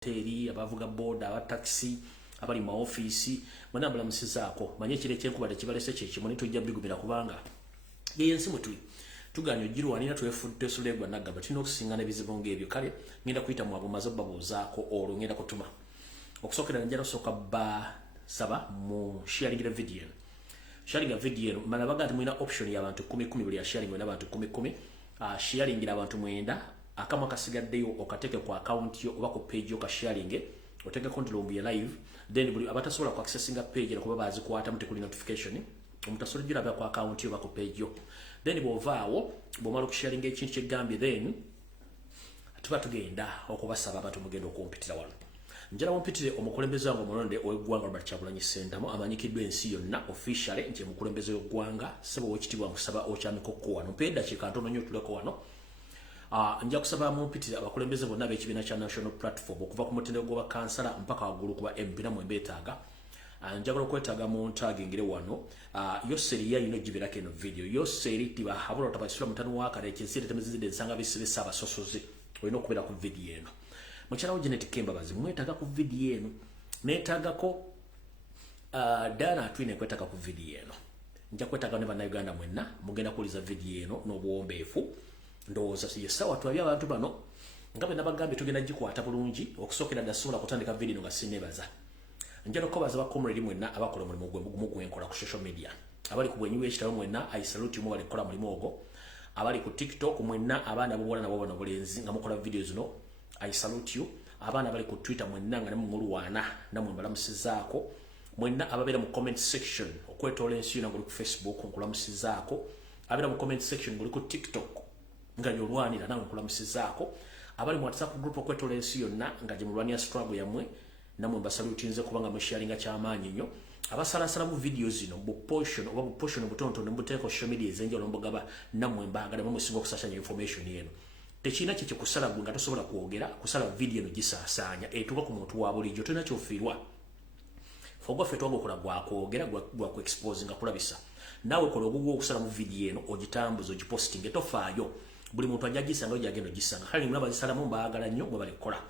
teri abavuga boda aba taxi abali mu office mwana balamusizaako manye kireke nkubadde kibalese kyeki moni tujja bigumira kubanga yensi mutui tuganyo jirwanira twefudde sulegwa nagamba tulina okusingana ebizibu ng'ebyo kale ngenda kuyita mu abumazo babuuzaako olwo ngenda kutuma okusokera njala soka ba saba mu sharing the video sharing a video mana bagati mwina option y'abantu 10 buli ya sharing n'abantu 10 sharing abantu mwenda akama kasigaddeyo okateke ku account yo oba ku page yo ka sharing oteke konti Lumbuye live then buli abatasobola ku accessinga page kuba bazikwata mute kuli notification omutasobola jira ba ku account yo ba ku page yo then bovaawo bomala ku sharing ekintu kyegambye then tuba tugenda okubasaba abantu mugenda okumpitira wano njala mumpitire omukulembeze wange omulonde ow'eggwanga Robert Kyagulanyi Ssentamu amanyikiddwa ensi yonna officially nti mukulembeze w'eggwanga sebo wekitibwa nkusaba okyamikokko wano mpe eddakiika ntono nnyo tuleko wano nja kusaba mumpitire abakulembeze bonna b'ekibiina kya national platform okuva ku mutendera gw'obwa kansala mpaka waggulu kuba MP namwe mbeetaaga njagala okwetaaga mu ntagingire wano yoseri yayino giberako eno video yoseri tiba habula tabasula mutano wakale ekinsire temezizide nsanga bisibisa abasosoze olina okubeera ku video eno mukyala wo Genetic Kembabazi mwetaaga ku video eno neetaagako Dana Atwine kwetaaga ku video eno nja kwetaaga ne bannayuganda mwenna mugenda kuwuliza video eno n'obuwombeefu ndowooza yesawa twabya abantu bano nga bwe nabagambye tugenda gikwata bulungi okusookera ddala sobola kutandika video nga sinneebaza njala okubaza bakomredi mwenna abakola omulimu gwenkola ku social media abali ku bwenyi w'ekitabo mwenna I salute you bali kukola mulimu ogwo abali ku TikTok mwenna abaana bobuwala nabo bano bulenzi nga mukola video zino I salute you abaana bali ku Twitter mwenna nga nemumulwana namwe mbalamusizaako mwenna ababeera mu comment section okwetoola ensi yonna nguli ku Facebook nkulamusizaako abeera mu comment section nguli ku TikTok nga nyolwanira nawe nkulamusizaako abali mu WhatsApp group okwetoola ensi yonna nga gye mulwanira struggle yammwe namwe mbasalutinze kubanga musharinga kyamaanyi nnyo abasalasala mu video zino bu portion butontono muteeko social media ezenjawulo mbogaba namwe mbaagala mwe musinga okusasanya information yeno tekina kye kusala gwe nga tosobola kwogera kusala video eno gisaasaanya etuuka ku muntu wa bulijjo tolina kyofiirwa fogwa ffe twagokola gwakwogera gwaku expose nga kulabisa naawe kola ogugwo okusala mu video eno ogitambuza ogiposting etofaayo buli muntu ajja gisanga gyagenda ogisanga kale mulaba zisalamu mbaagala nnyo mwe balikola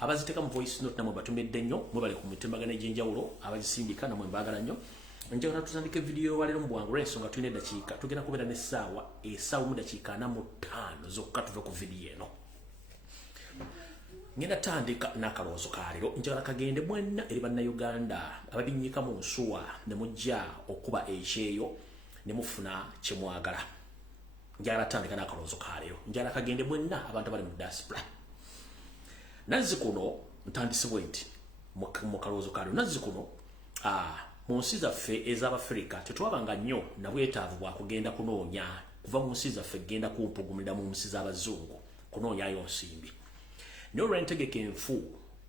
abaziteka mu voice note namwe batumedde nnyo mwe bali ku mitembagano egy'enjawulo abazisindika namwe mbaagala nnyo njagala tutandike video walero mu bwangu lw'ensonga tulina eddakiika tugenda kubeera n'essaawa mu dakiika 45 zokka tuve ku video eno ngenda tandika n'akalowoozo ka leero njagala kagende mwenna eri bannayuganda ababinnyika mu nsuwa ne mujja okuba ekyeyo ne mufuna kye mwagala njagala tandika n'akalowoozo ka leero njagala kagende mwenna abantu abali mu diaspora nazzi kuno ntandisibwe nti mu kalowoozo ka leero nazzi kuno mu nsi zaffe ez'Abafirika tetwabanga nnyo na bwetaavu bwa kugenda kunoonya kuva mu nsi zaffe genda kumpugumira mu nsi z'Abazungu kunoonyayo nsimbi naye olw'entegeka enfu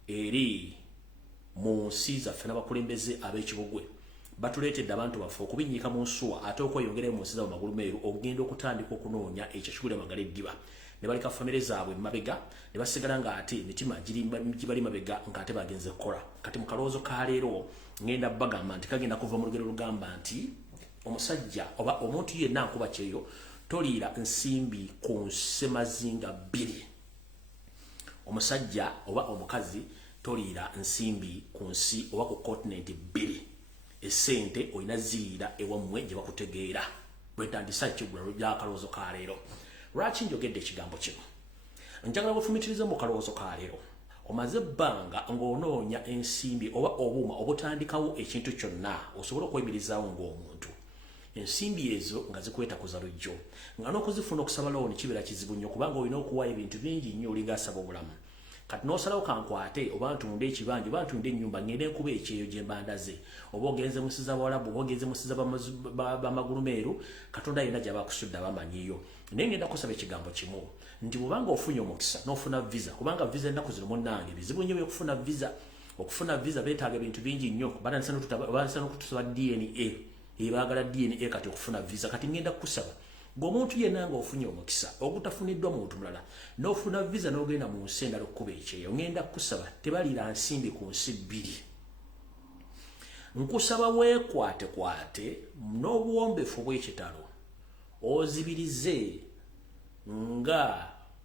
eri mu nsi zaffe n'abakulembeze ab'ekibugwe batuleetedde abantu baffe okubinnyika mu nsuwa ate okweyongerayo mu nsi z'abo magulu meeru okugenda okutandika okunoonya ekyo kigule magala eddiba ne baleka famire zaabwe mabega ne basigala ng'ate emitima gibali mabega ng'ate bagenze kukola kati mu kalowoozo ka leero ngenda bagamba nti kagenda kuva mu lugero lugamba nti omusajja oba omuntu yenna nkuba kyeyo toliira nsimbi ku nsemazinga 2 omusajja oba omukazi toliira nsimbi ku nsi oba ku continent 2 esente olina ziriira ewammwe gye bakutegeera bwetandisa ekigula lyakalowoozo ka leero lwaki njogedde ekigambo kino njagala bufumitirize mu kalowoozo ka leero omaze ebbanga ng'onoonya ensimbi oba obuuma obutandikawo ekintu kyonna osobola okwemirizaawo ng'omuntu ensimbi ezo nga zikwetakuza lujjo nga n'okuzifuna okusaba looni kibeera kizibu nnyo kubanga olina okuwaayo ebintu bingi nnyo olinga asaba obulamu kati n'osalawo kankwate oba ntunde ekibanja oba ntunde ennyumba ngende enkuba ekyeyo gye mbandaze oba ogenze mu nsi z'Abawarabu oba ogenze mu nsi b'amagulu meeru Katonda yenna gy'aba akusudde abamanyiyo naye ngenda kusaba ekigambo kimu nti bw'obanga ofunye omukisa n'ofuna visa kubanga visa ennaku zino munnange bizibu nnyo okufuna visa beetaaga ebintu bingi nnyo balanisa n'okutusaba DNA ebaagala DNA kati okufuna visa kati ngenda kusaba ng'omuntu yenna nga ofunye omukisa ogutafuniddwa muntu mulala n'ofuna visa n'ogenda mu nsi endala okkuba ekyeyo ngenda kusaba tebaliira nsimbi ku nsi 2 nkusaba weekwatekwate n'obuwombeefu bw'ekitalo ozibirize nga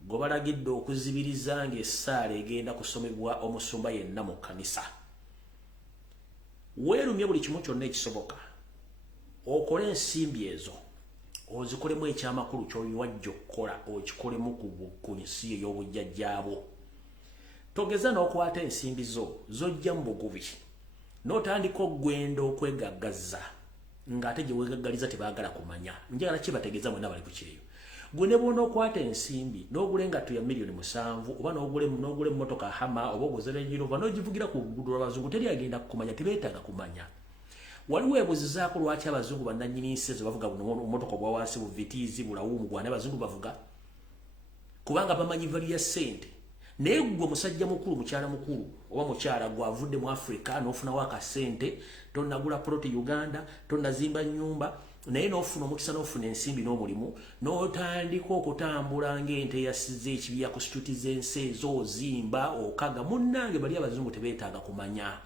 gobalagidde okuzibiriza ng'essaala egenda kusomebwa omusumba yenna mu kkanisa. Weerumye buli kimu kyonna ekisoboka okole ensimbi ezo ozikolemu ekyamakulu ky'oyiwajja okukola okikolemu ku nsi ey'obujjajjaabwo. Togeza n'okwata ensimbi zo zojja mu bugubi n'otandika okugwenda okwegaggaza ng'ate gye weegaggaliza tebaagala kumanya. Njagala kibategeeza mwenna bali ku kyeyo. Gwe ne bw'ona okwata ensimbi n'ogula engatto ya miliyoni 7 oba n'ogula emmotoka Hama oba oguze Range Rover n'ogivugira ku luguudo lw'abazungu teri agenda kukumanya, tebeetaaga kumanya. Waliwo ebuzizaako lwaki abazungu bannannyini nsi ezo bavuga buno mmotoka bwa wansi buvitiizi bulawumu gwana abazungu bavuga kubanga bamanyi value ya ssente. Naye gwe musajja mukulu mukyala mukulu oba mukyala gwavudde mu Africa n'ofunawo akasente tonnagula ploti Uganda tonnazimba nnyumba naye n'ofuna omukisa n'ofuna ensimbi n'omulimu n'otandika okutambula ng'ente yasize ekibiya ku situti z'ensi ezo ozimba okaga. Munnange bali abazungu tebeetaaga kumanya.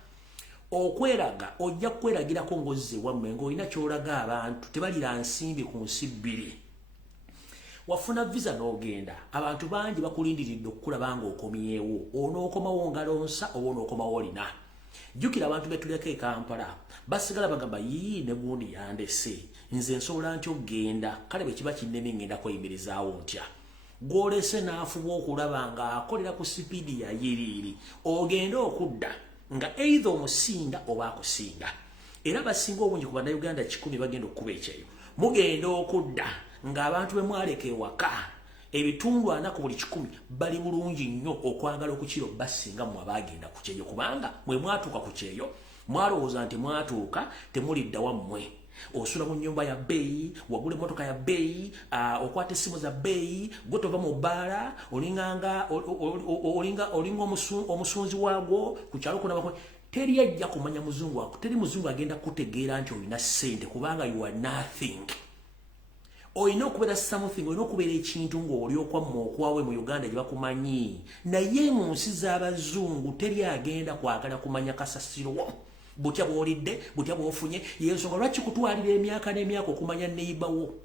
Okweraga ojja kweragirako ng'ozze wammwe ng'olina ky'olaga abantu tebalira nsimbi ku nsi bbiri. Wafuna visa n'ogenda abantu bangi bakulindiridde okukulaba ng'okomyewo onookomawo ngalonsa oba onookomawo olina. Jjukira abantu betuleko e Kampala basigala bagamba yii ne gundi yandese nze nsobola ntya okgenda kale bwe kiba kinneme ngenda kweyimirizaawo ntya. Gw'olese n'afuba okulaba ng'akolera ku sipiidi ya yiriiri ogenda okudda nga either omusinga oba akusinga. Era basinga obungi ku bannayuganda 100 bagenda okukuba ekyeyo. Mugenda okudda ng'abantu bwe mwaleka ewaka ebitundu 4 ku buli 100 bali bulungi nnyo okwagala okukiro basinga mmwe abagenda ku kyeyo kubanga mwe mwatuuka ku kyeyo mwalowooza nti mwatuuka temulidda wammwe. Osula mu nnyumba ya bbeeyi wagula emmotoka ya bbeeyi okwata essimu za bbeeyi gwe tova mu bbaala olinga omusunzi waagwo ku kyalo kunaba teri ajja kumanya muzungu wako. Teri muzungu agenda kutegeera nti olina ssente kubanga you are nothing. Olina okubeera something, olina okubeera ekintu ng'oli okwamma okwawe mu Uganda gye bakumanyi. Naye mu nsi z'abazungu teri agenda kwagala kumanya kasasiro butya bw'olidde butya bw'ofunye. Y'ensonga lwaki kutwalira emyaka n'emyaka okumanya neighbour.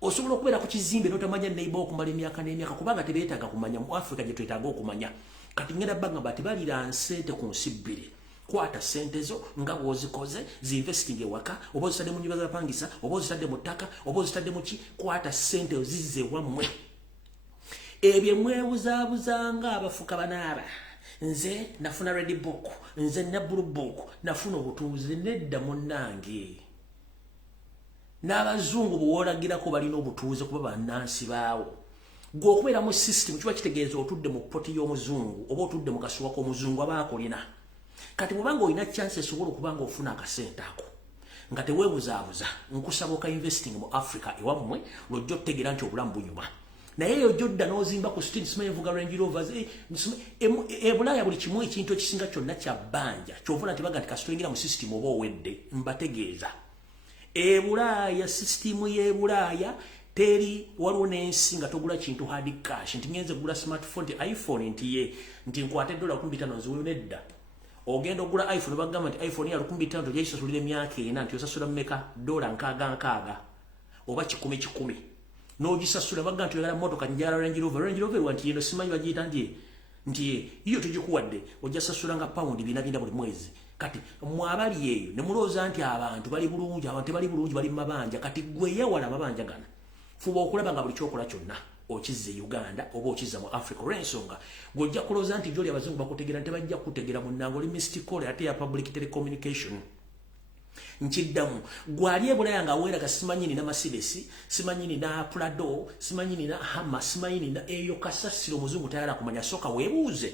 Osobola okubeera ku kizimbe n'otamanya neighbour okumala emyaka n'emyaka kubanga tebeetaaga kumanya. Mu Africa gye twetaaga okumanya. Kati ngenda bagamba tebalira nsente ku nsi bbiri. Kwata sente zo nga bw'ozikoze zinvesting ewaka oba ozitadde mu nnyumba z'abapangisa oba ozitadde mu ttaka oba ozitadde mu ki. Kwata sente ozizze wammwe. Ebyo mwebuzabuzanga abafuka banaaba. Nze nafuna red book, nze na blue book, nafuna obutuuze. Nedda munnange. N'abazungu bw'olagirako balina obutuuze kuba bannansi baawo. Gwe okubeera mu system kiba kitegeeza otudde mu poti y'omuzungu oba otudde mu kasuwa k'omuzungu aba akolina. Kati mubanga olina chance esobola okubanga ofuna akasente ako nga teweebuzaabuza nkusaba oka investing mu Africa ewammwe lwojja otegeera nti obulamu bunyuma. Naye eyo gyodda n'ozimba ku street simanyi nvuga Range Rovers Bulaaya buli kimu ekintu ekisinga kyonna kya bbanja kyovuna nti baga nti kasituyingira mu system oba owedde mbategeeza. Bulaaya system y'Ebulaaya teri waliwo n'ensi nga togula kintu hard cash nti ngenze gula smartphone nti iPhone nti nkwate $15 nziweyo nedda. Ogenda ogula iPhone bagamba nti iPhone ya $15 gyekisasulira emyaka 4 nti osasula mmeka $nkaaga oba 10 n'ogisasula bagamba nti oyagala mmotoka njala Range Rover wanti yeno simanyi bagiyita nti iyo tugikuwadde ojja sasula nga pound 400 buli mwezi. Kati mwabali eyo ne mulooza nti abantu bali bulungi abantu bali bulungi bali mabanja. Kati gwe yewala mabanja gana fuba okulaba nga buli kyokola kyonna okizze Uganda oba okizza mu Africa. Olw'ensonga gojja kulooza nti gyoli abazungu bakutegeera tebajja kutegeera munnange oli mystical ate ya public telecommunication. Nkiddamu gwali Ebulaaya nga weeraga simanyi nina Mercedes simanyi nina Prado simanyi nina Hammer simanyi nina eyo kasasiro omuzungu tayala kumanya. Soka weebuuze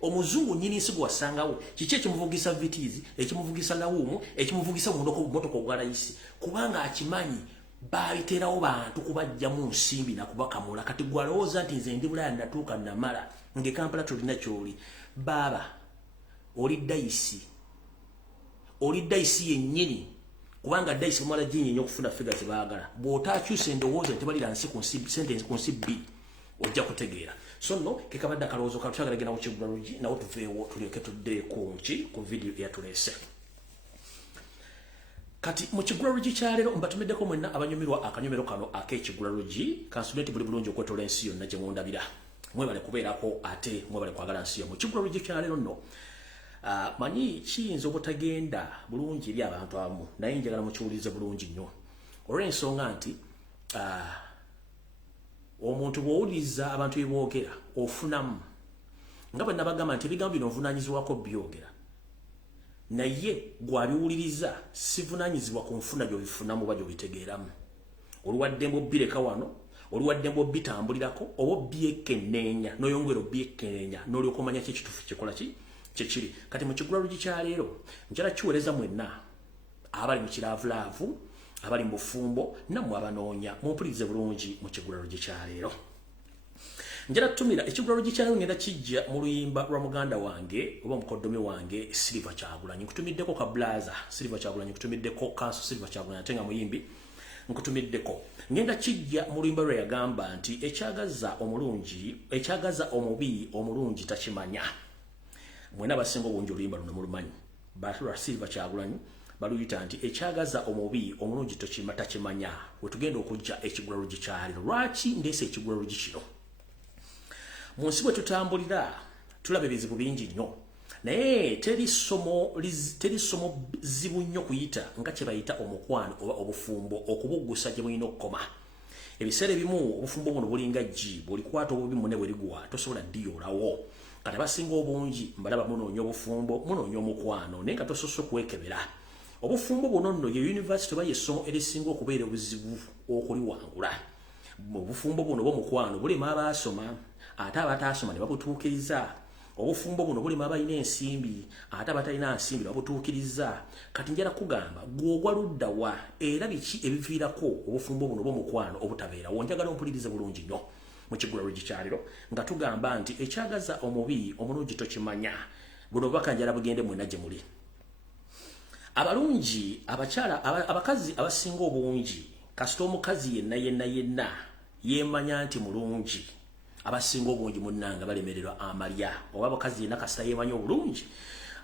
omuzungu nnyini nsi gwe wasangawo kiki ekimuvugisa vitiizi ekimuvugisa lawumu ekimuvugisa mmotoka ogwa layisi kubanga akimanyi baabiteerawo bantu kubajja mu nsimbi na kubakamula. Kati gwalowooza nti nze ndi Bulaaya natuuka namala nge Kampala tolina kyoli baaba oli dayisi yennyini kubanga dayisi bamala ginyenye okufuna figure ze baagala. Bw'otaakyusa endowooza nti balira sente ku nsi bbiri ojja kutegeera. So nno kekabadde akalowoozo katuyagala genda ku Kigulalogi nawo tuveewo tulyoke tudde ku video eyatuleese. Kati mu Kigulalogi kya leero mbatumiddeko mwenna abanyumirwa akanyumiro kano ak'Ekigulalogi kansubira nti buli bulungi okwetoola ensi yonna gye mundabira. mwebale kubeerako ate mwebale kwagala nsi yammwe. Kigula luggi kya leero nno manyi kiyinza obutagenda bulungi eri abantu abamu, naye njagala mukiwulirize bulungi nnyo olw'ensonga nti omuntu bw'owuliriza abantu bye boogera ofunamu nga bwe nabagamba nti ebigambo bino nvunaanyizibwako byogera, naye gwabiwuliriza sivunaanyizibwa ku nfuna gy'obifunamu oba gy'obitegeeramu. Oluwaddembe obbireka wano, oluwaddembe obbitambulirako oba obbyekenneenya n'oyongera obbyekenneenya n'olyoka omanya kyekituufu kikola kyekiri. Kati mu kigula luggi kya leero njala kiweereza mwenna abali mu kiraavulaavu, abali mu bufumbo, nammwe abanoonya mumpulirize bulungi mu kigula luggi kya leero. Njala tutumira ekigula luggi kya leero ngenda kijja mu luyimba lwa muganda wange oba mukoddomi wange Silver Kyagulanyi. Nkutumiddeko ka blaza Silver Kyagulanyi, nkutumiddeko kanso Silver Kyagulanyi ate nga muyimbi, nkutumiddeko. Ngenda kijja mu luyimba lwe yagamba nti ekyagaza omubi omulungi takimanya. Mwena basinga obungi oluyimba luno mulumanyi. Batulwa Silver Kyagulanyi baluyita nti ekyagaza omubi omulungi takimanya. We tugenda okujja ekigula luggi kya leero. Lwaki ndeese ekigula luggi kino? Mu nsi bwe tutambulira tulaba ebizibu bingi nnyo, naye teri ssomo zibu nnyo kuyita nga kye bayita omukwano oba obufumbo okubuggusa gye bulina okukoma. Ebiseera ebimu obufumbo buno bulinga jji, bw'olikwata obubi munne bwe ligwa tosobola ddiyoolawo. Kati abasinga obungi mbalaba munoonya obufumbo, munoonya omukwano, naye nga tosoose kwekebera. Obufumbo buno nno ye yunivasite oba y'essomo erisinga okubeera obuzibu okuliwangula. Obufumbo buno bw'omukwano bulema abaasoma, ate abataasoma ne babutuukiriza. Obufumbo buno bulema abalina ensimbi, ate abatalina nsimbi babutuukiriza. Kati njala kugamba gw'ogwa ludda wa era biki ebiviirako obufumbo buno bw'omukwano obutabeerawo. Njagala ompulirize bulungi nnyo mu kigula luggi kya leero nga tugamba nti ekyagaza omubi omulungi tokimanya. Buno bubaka njala bugende mwenna gye muli. Abalungi abakyala abakazi abasinga obungi kasita omukazi yenna yemanya nti mulungi, abasinga obungi munnanga balemererwa amalya. Oba abakazi yenna kasita yemanya obulungi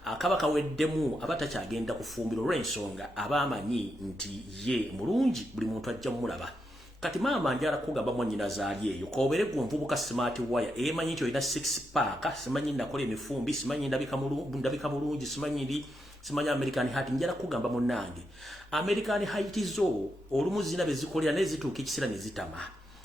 akaba kaweddemu abatakyagenda kufumbira olw'ensonga abamanyi nti ye mulungi buli muntu ajja mulaba. Kati maama njala kugamba mwannyina zaali eyo kobere gumvubuka smart wire emanyi nti olina 6 pack, simanyi nakola emifumbi, simanyi ndabika bulungi, simanyi American Heart. Njala kugamba munnange American Heart zo olumu zina bezikolera nezituuka ekisera nezitama.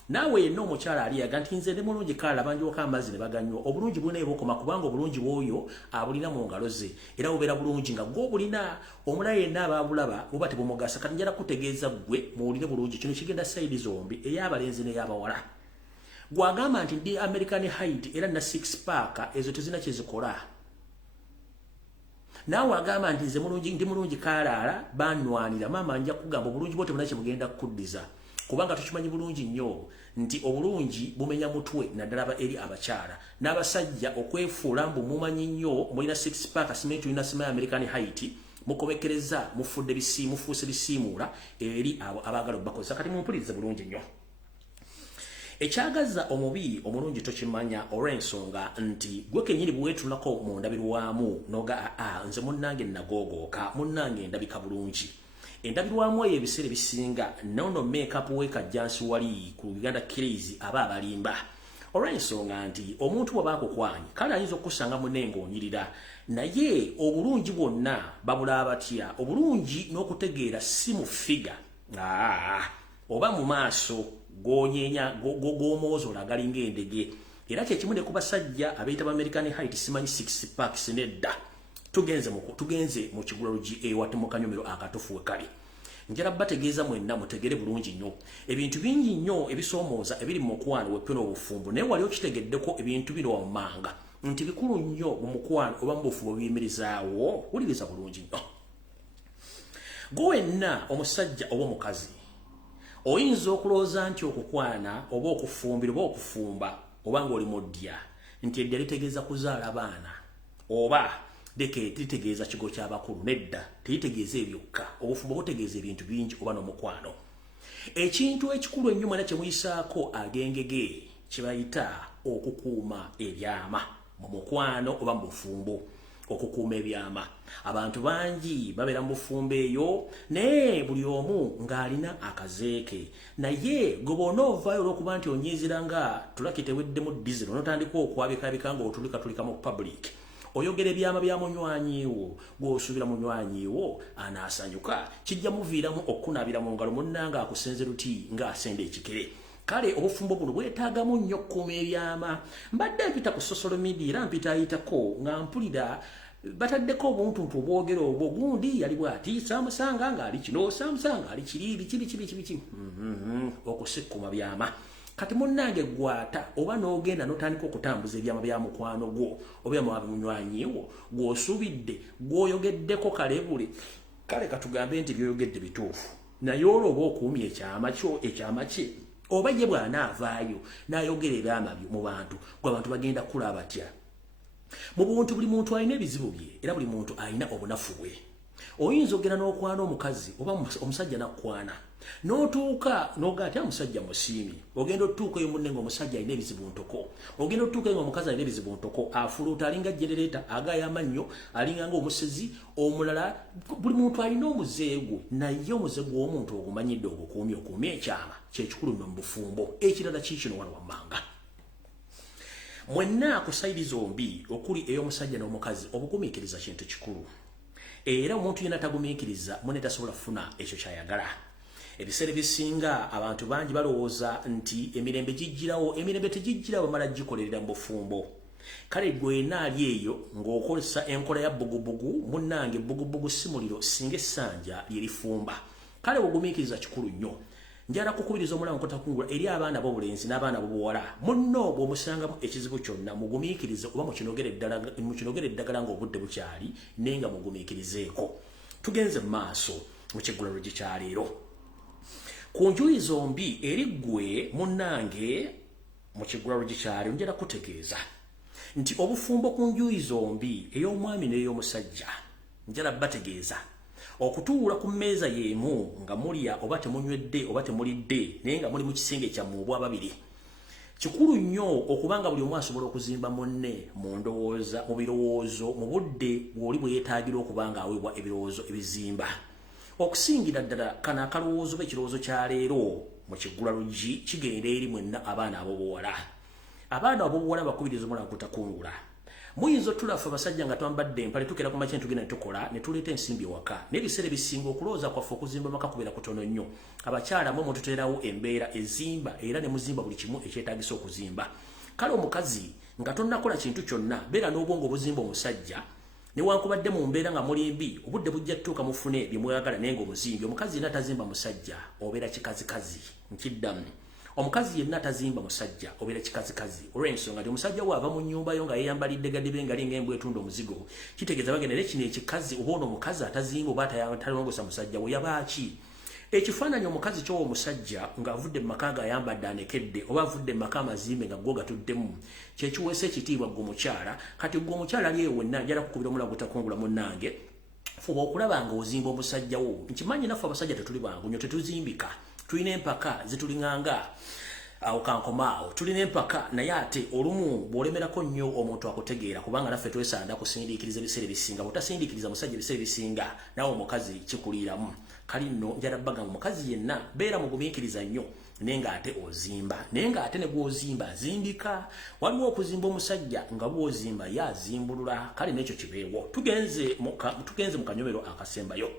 Naawe yenna omukyala ali yaga nti nze ndi mulungi kala banjoka amazzi ne baganywa. Obulungi bulina ebokoma kubanga obulungi bw'oyo abulina mu ngalo ze era bubeera bulungi nga gw'obulina. Omulala yenna ababulaba buba tebumugasa. Kati njala kutegeeza ggwe muwulire bulungi kino kigenda sayidi zombi ey'abalenzi n'ey'abawala. Gwagamba nti ndi American Heart era na 6 pack ezo tezina kyezikola. Naawe agamba nti nze ndi mulungi kalaala banwanira. Maama nja kugamba obulungi bwo tebuna kye bugenda kukuddiza kubanga tukimanyi bulungi nnyo nti obulungi bumenya mutwe naddala eri abakyala n'abasajja okwefuula mbu mumanyi nnyo mulina 6 pack simanyi tulina sima ya American Heart mukomekereza mufuuse bisiimuula eri abo abaagala obbakozesa. Kati mumpulirize bulungi nnyo. Ekyagaza omubi omulungi tokimanya olw'ensonga nti gwe kennyini bweweetulako mu ndabirwamu noga nze munnange nagogooka, munnange ndabika bulungi. Endabirwamu eyo ebiseera ebisinga nono make-up wekajjansi wali ku Uganda Crazy aba abalimba. Olw'ensonga nti omuntu bw'aba akukwanyi kale ayinza okusanga munne ng'onyirira, naye obulungi bwonna babulaba batya? Obulungi n'okutegeera si mu figa oba mu maaso g'onyeenya g'omwoza olagalinga endege. Era kyekimu ne ku basajja abayita American Heart simanyi 6 packs nedda. Tugenze mu kigula luggi ewate mu kanyomero akatufu we kali. Njala bategeeza mwenna mutegere bulungi nnyo. Ebintu bingi nnyo ebisoomooza ebiri mu mukwano wepeno obufumbo, naye wali okitegeddeko ebintu bino wammanga nti bikulu nnyo mu mukwano oba mu bufumbo biyimirizaawo. Wuliriza bulungi nnyo. Gwe wenna omusajja oba omukazi oyinza okulowooza nti okukwana oba okufumbira oba okufumba oba ng'oli mu ddya nti eddya litegeeza kuzaala baana oba litegeeza kigo ky'abakulu. Nedda, teritegeeza ebyokka. Obufumbo butegeeza ebintu bingi oba n'omukwano. Ekintu ekikulu ennyo mwena kye muyisaako agengege kye bayita okukuuma ebyama mu mukwano oba mu bufumbo. okukuuma ebyama. Abantu bangi babeera mu bufumbo eyo naye buli omu ng'alina akazeeke. Naye gwe bw'onoovaayo olw'okuba nti onyiizira nga tulaki teweddemu diesel n'otandika okwabikabika ng'otulika mu public. Oyogera ebyama bya munywanyiwo, gw'osuubira munywanyiwo anaasanyuka, kijja muviiramu okunaabira mu ngalo munnanga akusenze luti ng'asenda ekikere. Kale obufumbo buno bwetaagamu nnyo okukuuma ebyama. Mbadde mpita ku social media era mpitaayitako nga mpulira bataddeko obuntuntu obwogera obwo. Gundi yali bw'ati saamusanga ng'ali kino, saamusanga ali kiri okusikkuma byama. Kati munnange gwata oba n'ogenda n'otandika okutambuza ebyama bya mukwano gwo oba ebyama bya munywanyiwo gw'osuubidde gw'oyogeddeko kale buli. Kale katugambe nti by'oyogedde bituufu. Naye olwo oba okuumya ekyama kye oba ye bw'anaavaayo n'ayogera ebyama byo mu bantu, gwe abantu bagenda kula batya. Mu buntu buli muntu alina ebizibu bye era buli muntu alina obunafu bwe. Oyinza ogenda n'okwana omukazi oba omusajja n'akwana n'otuuka n'ogaa ati omusajja musiimi. Ogenda otuuka eyo munne ng'omusajja alina ebizibu ntoko. Ogenda otuuka eyo ng'omukazi alina ebizibu ntoko. Afuluuta alinga genereeta, agaya amannyo alinga ng'omusezi omulala. Buli muntu alina omuzeegu, naye omuzeegu w'omuntu ogumanyidde okukuumya ekyama kyekikulu nno mu bufumbo. Ekirala kiikino wano wammanga. Mwenna ku sayidi zombi okuli ey'omusajja n'omukazi obugumiikiriza kintu kikulu. Era omuntu yenna tagumiikiriza munne tasobola kufuna ekyo ky'ayagala. Ebiseera ebisinga abantu bangi balowooza nti emirembe gijjirawo, emirembe tegijjirawo bamala gikolerera mu bufumbo. Kale gwe naali eyo ng'okozesa enkola ya bugubugu, munnange bugubugu si muliro singa essanja lyerifumba. Kale obugumiikiriza kikulu nnyo. Njala kukubiriza omulango kotakungula eri abaana b'obulenzi n'abaana b'obuwala. Munno bw'omusangamu ekizibu kyonna mugumiikirize oba mukinogere eddagala ng'obudde bukyali naye nga mugumiikirizeeko. Tugenze mu maaso mu kiggulano gikyaleero. Ku njuyi zombi eri ggwe munnange mu kiggulano gikyaleero njala kutegeeza nti obufumbo ku njuyi zombi ey'omwami n'ey'omusajja njala bategeeza okutuula ku mmeeza y'emu nga mulya oba temunywedde oba temulidde naye nga muli mu kisenge kyammwe obwababiri. Kikulu nnyo okubanga buli omu asobola okuzimba munne mu ndowooza, mu birowoozo, mu budde bw'oli bwe yeetaagira okuba ng'aweebwa ebirowoozo ebizimba. Okusingira ddala kano akalowoozo oba ekirowoozo kya leero mu kiggulalugi kigenda eri mwenna abaana ab'obuwala. Abaana ab'obuwala bakubiriza omulango kutakungula. Muyinza otulaffe abasajja nga twambadde empale tukera ku makya tugenda tukola ne tuleeta ensimbi ewaka. N'ebiseera ebisinga okulowooza kwaffe okuzimba maka kubeera kutono nnyo. Abakyala mwe mututeerawo embeera ezimba era ne muzimba buli kimu ekyetaagisa okuzimba. Kale omukazi nga tonnakola kintu kyonna beera n'obwongo obuzimba omusajja newankubadde mu mbeera nga muli mbi obudde bujja tutuuka mufune bye mwagala naye ng'omuzimbi. Omukazi yenna tazimba musajja obeera kikazikazi. Nkiddamu. Omukazi yenna tazimba musajja obeera kikazikazi. Olw'ensonga nti omusajja bw'ava mu nnyumba yo nga yeeyambalidde gadibe nga linga embwa etunda omuzigo kitegeeza bagenda era kino ekikazi oba ono omukazi atazimba oba talongosa musajja we yaba ki. Ekifaananyi omukazi ky'owo omusajja ng'avudde mu maka ge ayambadde anekedde oba avudde mu maka amazimbe nga go gatuddemu kyekiweesa ekitiibwa ggwe omukyala. Kati ggwe omukyala ali eyo wenna njala kukubira omulago takungula munnange fuba okulaba nga ozimba omusajja wo. Nkimanyi naffe abasajja tetuli bangu nnyo tetuzimbika. Tulina empaka zitulinganga awo kankomaawo tulina empaka naye ate olumu bw'olemerako nnyo omuntu akutegeera kubanga naffe twesanda kusindiikiriza ebiseera ebisinga. Bw'otasindiikiriza musajja ebiseera ebisinga nawe omukazi kikuliiramu. Kali nno njala bbagamba omukazi yenna beera mugumiikiriza nnyo naye ng'ate ozimba naye ng'ate ne gw'ozimba azimbika. Waliwo okuzimba omusajja nga bw'ozimba ye azimbulula. Kale n'ekyo kibeewo. Tugenze mu kanyomero akasembayo.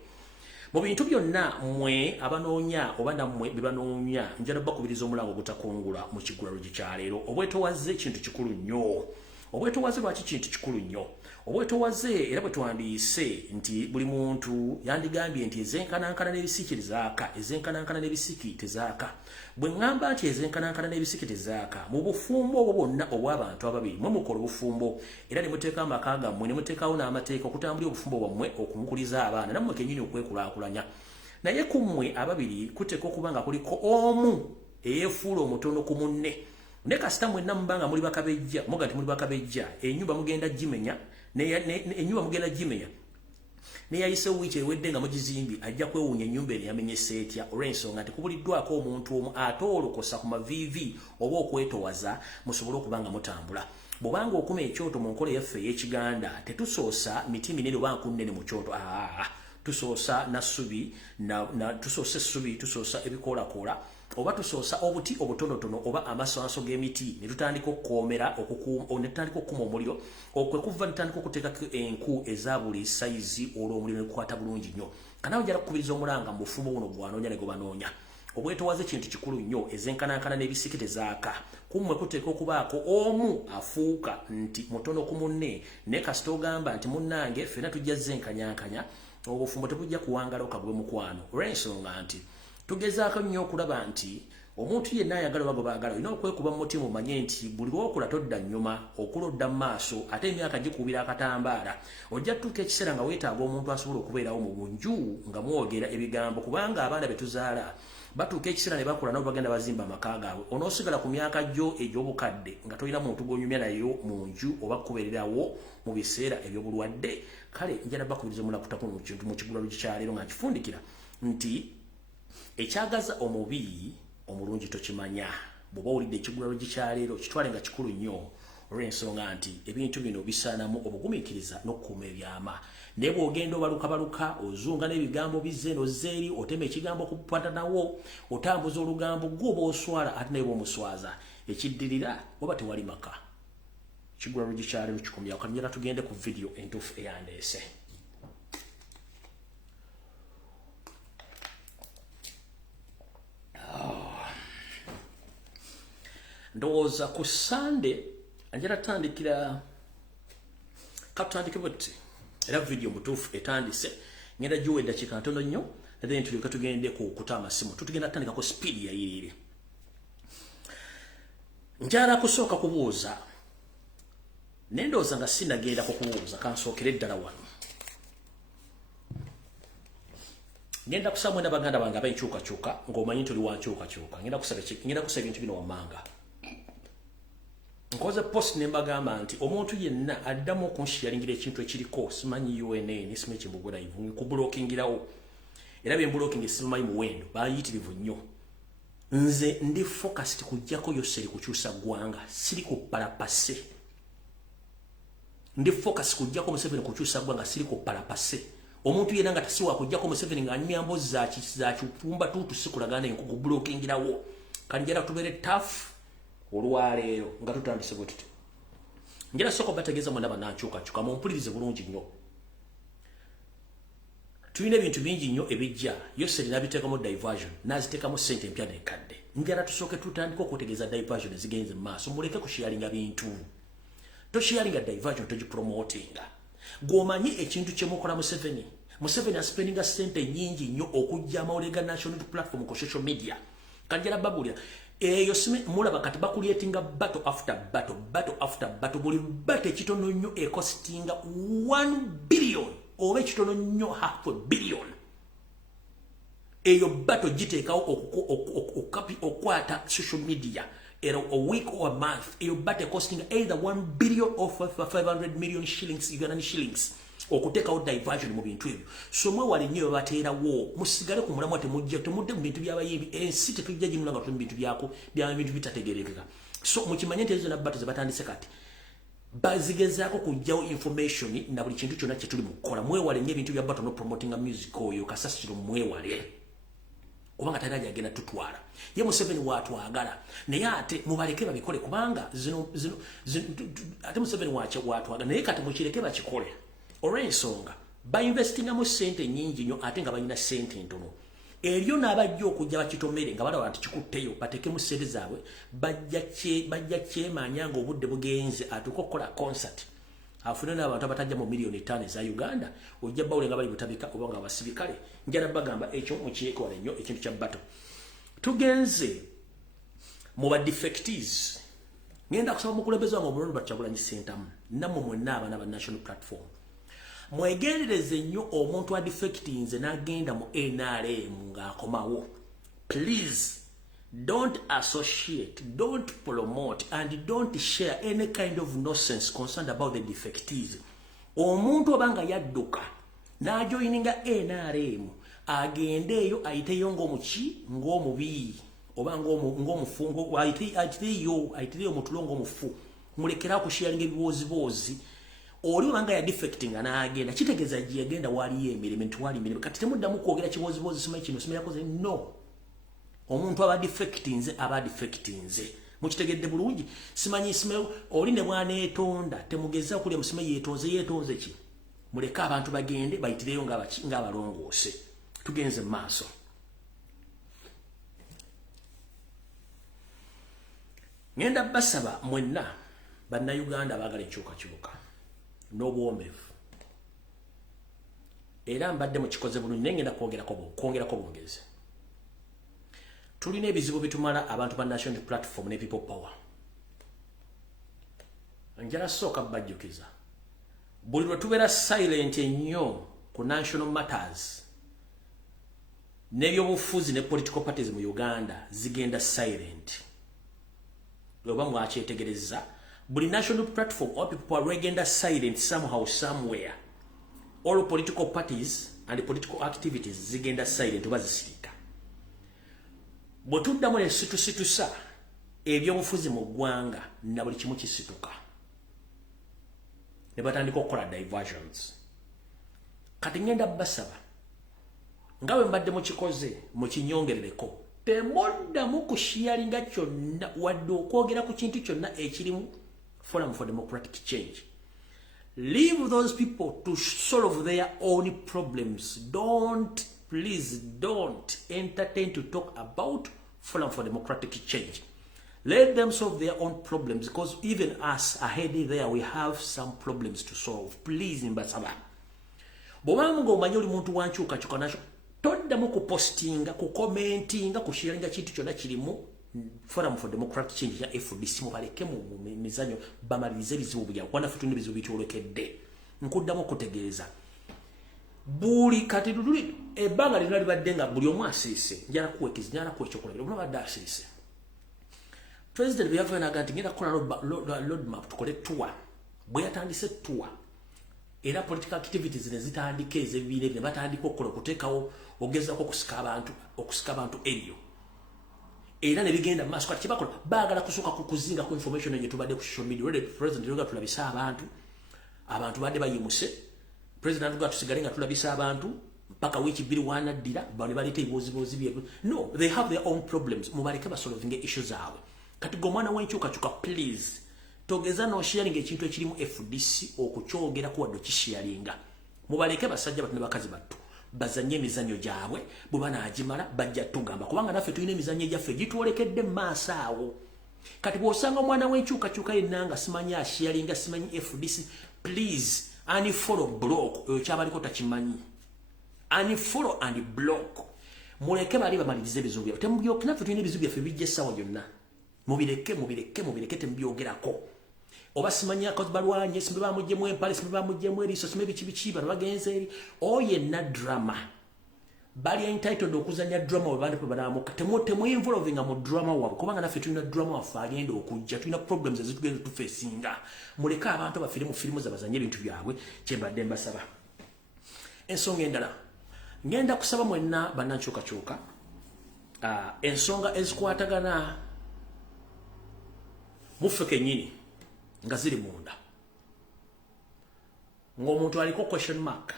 Mu bintu byonna mmwe abanoonya oba nammwe bye banoonya njala bakubiriza omulango ogutakungula mu kiggulalugi kya leero. Obwetowaze kintu kikulu nnyo. Obwetowaze lwaki kintu kikulu nnyo? Obwetowaze era bwe twandiise nti buli muntu yandigambye nti ezenkanankana n'ebisiki tezaaka, ezenkanankana n'ebisiki tezaaka. Bwe ŋŋamba nti ezenkanankana n'ebisiki tezaaka mu bufumbo obwo bwonna obw'abantu ababiri mwe mukola obufumbo era ne muteeka amaka gammwe ne muteekawo n'amateeka okutambulira obufumbo bwammwe okumukuliza abaana nammwe kennyini okwekulaakulanya. Naye ku mmwe ababiri kuteeka okuba nga kuliko omu eyeefuula omutono ku munne. Ne kasita mwenna mubanga muli bakabejja muga nti muli bakabejja ennyumba mugenda gimenya ennyumba mugenda gimenya neyayise wiiki ewedde nga mugizimbi ajja kwewuunya ennyumba eno yamenyese etya. Olw'ensonga nti kubuliddwako omuntu omu ate olokosa ku maviivi oba okwetowaza musobole okuba nga mutambula. bobanga okuma ekyoto mu nkola yaffe ey'Ekiganda tetusoosa miti minene oba nkunene mu kyoto tusoosa nassubi tusoosa essubi tusoosa ebikoolakoola oba tusoosa obuti obutonotono oba amasanso g'emiti ne tutandika okukoomera ne tutandika okukuma omuliro okwe kuva netutandika okuteekako enku eza buli sayizi olw'omuliro ne gukwata bulungi nnyo kanaawe njala kukubiriza omulanga mu bufumbo buno bwanoonya ne gwebanoonya obwetowaze kintu kikulu nnyo ezenkanankana n'ebisiki tezaaka kummwe kuteeka okubaako omu afuuka nti mutono ku munne ne kasita ogamba nti munnange ffenna tujja zenkanyankanya obufumbo tebujja kuwangala okagwe mukwano olw'ensonga nti tugezaako nnyo okulaba nti omuntu yenna ayagala oba gwe baagala olina okwekuba mu mutima omanye nti buli lw'okola todda nnyuma okula odda mu maaso ate emyaka gikubira akatambaala ojja tutuuka ekiseera nga weetaaga omuntu asobola okubeerawo mu bunju nga mwogera ebigambo kubanga abaana be tuzaala batuuka ekiseera ne bakula nabo bagenda bazimba amaka gaabwe onoosigala ku myaka gyo egy'obukadde nga tolina muntu gw'onyumya nayo mu nju oba kubeererawo mu biseera eby'obulwadde kale njala bakubiriza omulakutako mu kigulalo kikyaleero nga nkifundikira nti ekyagaza omubi omulungi tokimanya bw'oba owulidde ekigulalo gikyaleero kitwale nga kikulu nnyo olw'ensonga nti ebintu bino bisaanamu obugumiikiriza n'okukuuma ebyama naye bw'ogenda obalukabaluka ozunga n'ebigambo bizze nozzeeri otema ekigambo kupatanawo otambuza olugambo gw'oba oswala ate naye bw'omuswaza ekiddirira oba tewali maka ekigulalo gikyaleero kikomyawo kanjala tugende ku vidiyo entuufu eyandeese ndowooza ku Sande anjala tandikira katandike buti era video mutuufu etandise ngenda juwe eddakiika ntono nnyo then tulyoka tugende ku kuta amasimu tutugenda tandika ku speed ya yirire njala kusooka kubuuza nendowooza nga sinagenda kukubuuza kansookere ddala wano ngenda kusaba mwena baganda bange abenkyukakyuka ng'omanyi tuli wankyukakyuka ngenda kusaba ebintu bino wammanga nkoze post ne mbagamba nti omuntu yenna addamu okunsharingira ekintu ekiriko simanyi UNN simanyi kimbugula ivu kublokingirawo era bye mblokingi simanyi muwendo bayitirivu nnyo nze ndi focused kujjako yoseri kukyusa gwanga siri ku palapase ndi focus kujjako Museveni kukyusa gwanga siri ku palapase omuntu yenna nga tasiwa kujjako Museveni nga anyumya mbozi za kipumba tutu sikulagana enkugu blokingirawo kanjera tubere tough olwaleero nga tutandise bwe tuti njala soko bategeeza mwena banankyukakyuka mumpulirize bulungi nnyo tulina ebintu bingi nnyo ebijja Yoseri n'abiteekamu diversion n'aziteekamu ssente empya n'enkadde njala tusooke tutandika okutegeeza diversion ezigenze mu maaso muleke kusharinga bintu tosharinga diversion togipromotinga gw'omanyi ekintu kye mukola Museveni aspendinga ssente nnyingi nnyo okujja amawulire ga national platform ku social media kanjala babulira eyo mulaba kati bakulietinga battle after battle buli battle ekitono nnyo ekostinga 1 billion oba ekitono nnyo half a billion eyo battle giteekawo okwata social media era a week or a month eyo battle costing either 1 billion or 500 million shillings Ugandan shillings okuteekawo diversion mu bintu ebyo so mwewale nnyo bateerawo musigale ku mulamwa temudde mu bintu by'abayimbi ensi tetujja gimula nga tuli mu bintu byako bya bintu bitategerekeka so mukimanye nti ezo nabbato ze batandise kati bazigezaako kujjawo information na buli kintu kyonna kye tuli mu kukola mwewale nnyo ebintu bya battle no promoting music oyo kasasiro mwewale kubanga tayari agenda tutwala ye Museveni watwagala naye ate mubaleke babikole kubanga zino ate Museveni watwagala naye kati mukireke bakikole olw'ensonga bainvestingamu ssente nnyingi nnyo ate nga balina ssente ntono eryo n'abajja okujja bakitomere nga balaba nti kikutteyo bateekemu ssente zaabwe bajja kyemanya ng'obudde bugenze atuuka okukola concert afune n'abantu abatajja mu miliyoni 5 eza Uganda ojja bawule nga bali butabika oba nga basirikale njala bagamba ekyo mukiyekwale nnyo ekintu kya battle tugenze mu ba defectees ngenda kusaba mukulembeze wange omulongo Kyagulanyi Ssentamu nammwe mwenna abaana ba national platform mwegendereze nnyo omuntu adefectinze n'agenda mu NRM ng'akomawo please don't associate, don't promote and don't share any kind of nonsense concerned about the defectees omuntu obanga yadduka n'ajoininga NRM agendeeyo ayiteyo ng'omubi oba ng'omufu ayiteyo omutulongo omufu mulekera okusharinga ebibozi oli wanga ya defecting na agenda kitegeza ji agenda wali emirimu ntwali emirimu kati temuddamu kwogera kibozi sima kino sima yakoze no omuntu aba defectinze mukitegedde bulungi simanyi sima oli ne bwana etonda temugeza kulya musima yetonze ki muleka abantu bagende bayitireyo ng'abalongoose tugenze maaso ngenda basaba mwenna bannayuganda baagala enkyukakyuka n'obuwombeefu era mbadde mukikoze bulungi naye ngenda kwongerako bwongezi tulina ebizibu bitumala abantu ba national platform ne people power njala sooka bajjukiza buli lwe tubeera silent ennyo ku national matters n'ebyobufuzi ne political parties mu Uganda zigenda silent oba mwakyetegereza buli national platform or people are agenda silent somehow somewhere all political parties and political activities zigenda silent oba zisirika bwetuddamu ne situsitusa ebyobufuzi mu ggwanga na buli kimu kisituka ne batandika okukola diversions kati ngenda basaba nga bwe mbadde mukikoze mukinyongerereko temuddamu kushiyaringa kyonna wadde okwogera ku kintu kyonna ekirimu Forum for Democratic Change. Leave those people to solve their own problems. Please don't entertain to talk about Forum for Democratic Change. Let them solve their own problems because even us ahead there we have some problems to solve. Please mbasaba. Bobanga omanyi oli muntu wankyuka nasho toddamu ku postinga ku commentinga ku sharinga kintu kyonna kirimu Forum for Democratic Change ya FDC mubaleke mu mizanyo bamalirize bizibu bya kwana fitu ne bizibu bitolokedde nkuddamu kutegeeza buli kati duduli ebanga lino libaddenga buli omu asise njala kuwekiza njala kwekyokola bino badde asise President byavana ganti ngenda kola road map tukole tour bwe yatandise tour era political activities ne zitandika ezebire ne batandika okukola okuteekawo ogezako okusika abantu eriyo era ne bigenda maaso kati kibakola baagala kusuka kukuzinga ku information eyo tubadde ku social media already president yoga tulabisa abantu badde bayimuse president yoga tusigale nga tulabisa abantu mpaka wiki biri wanaddira bali balite ibozibozi bye no they have their own problems mubaleke basolving issues zaabwe kati gomwana wenkyuka please togeza no sharing ekintu ekirimu FDC okukyogera ku wadde kisharinga mubaleke basajja batne bakazi battu bazanye emizanyo gyabwe bubana agimala bajja tugamba kubanga naffe tulina emizanyo gyaffe gitwolekedde maaso awo kati bw'osanga omwana w'enkyukakyuka yennanga simanyi asharinga simanyi FDC please unfollow block oyo kyabaliko takimanyi unfollow and block muleke bali bamalirize ebizibu byabwe temubyoke naffe tulina ebizibu byaffe bijja essaawa gyonna mubireke temubyogerako oba simanya ko balwanye simbe bamujjemu empale simbe bamujjemu eriso simbe biki bano bagenze eri oyenna drama bali entitled okuzanya drama wabandi pe banamuka temu involving mu drama wabo kubanga naffe tulina drama wafe agenda okujja tulina problems ezitugenda tufacinga muleka abantu bafire mu firimu zabazanye ebintu byabwe kyembadde mbasaba ensonga endala ngenda kusaba mwenna bannankyukakyuka ensonga ezikwatagana muffe kennyini nga ziri munda ng'omuntu aliko question mark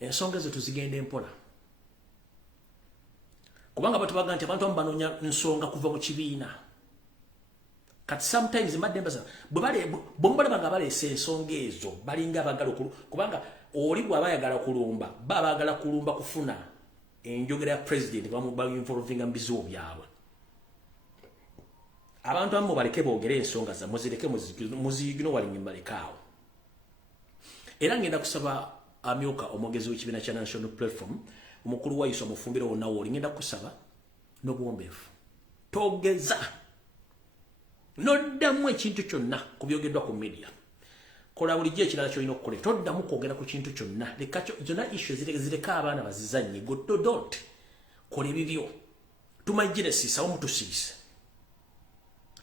ensonga ezo tuzigenda empola kubanga batubaga nti abantu banonya nsonga kuva mu kibiina kati sometimes mbadde mbaza bwe nga baleese ensonga ezo balinga abagala kubanga oli bw'aba ayagala kulumba baagala kulumba kufuna enjogera ya president bainvolvinga mu bizibu byabwe abantu abamu baleke boogere ensonga za muzireke muzigino walinga mbalekaawo era ngenda kusaba amyuka omwogezi w'ekibiina kya national platform omukulu wa iso mufumbire wonna wooli ngenda kusaba n'obuwombeefu togeza noddamu ekintu kyonna ku byogeddwa ku media kola bulijjo ekirala kyolina okukola toddamu kwogera ku kintu kyonna zonna issue zireka abaana bazizannye don't kola ebibyo tumajjire sisawo mutusirise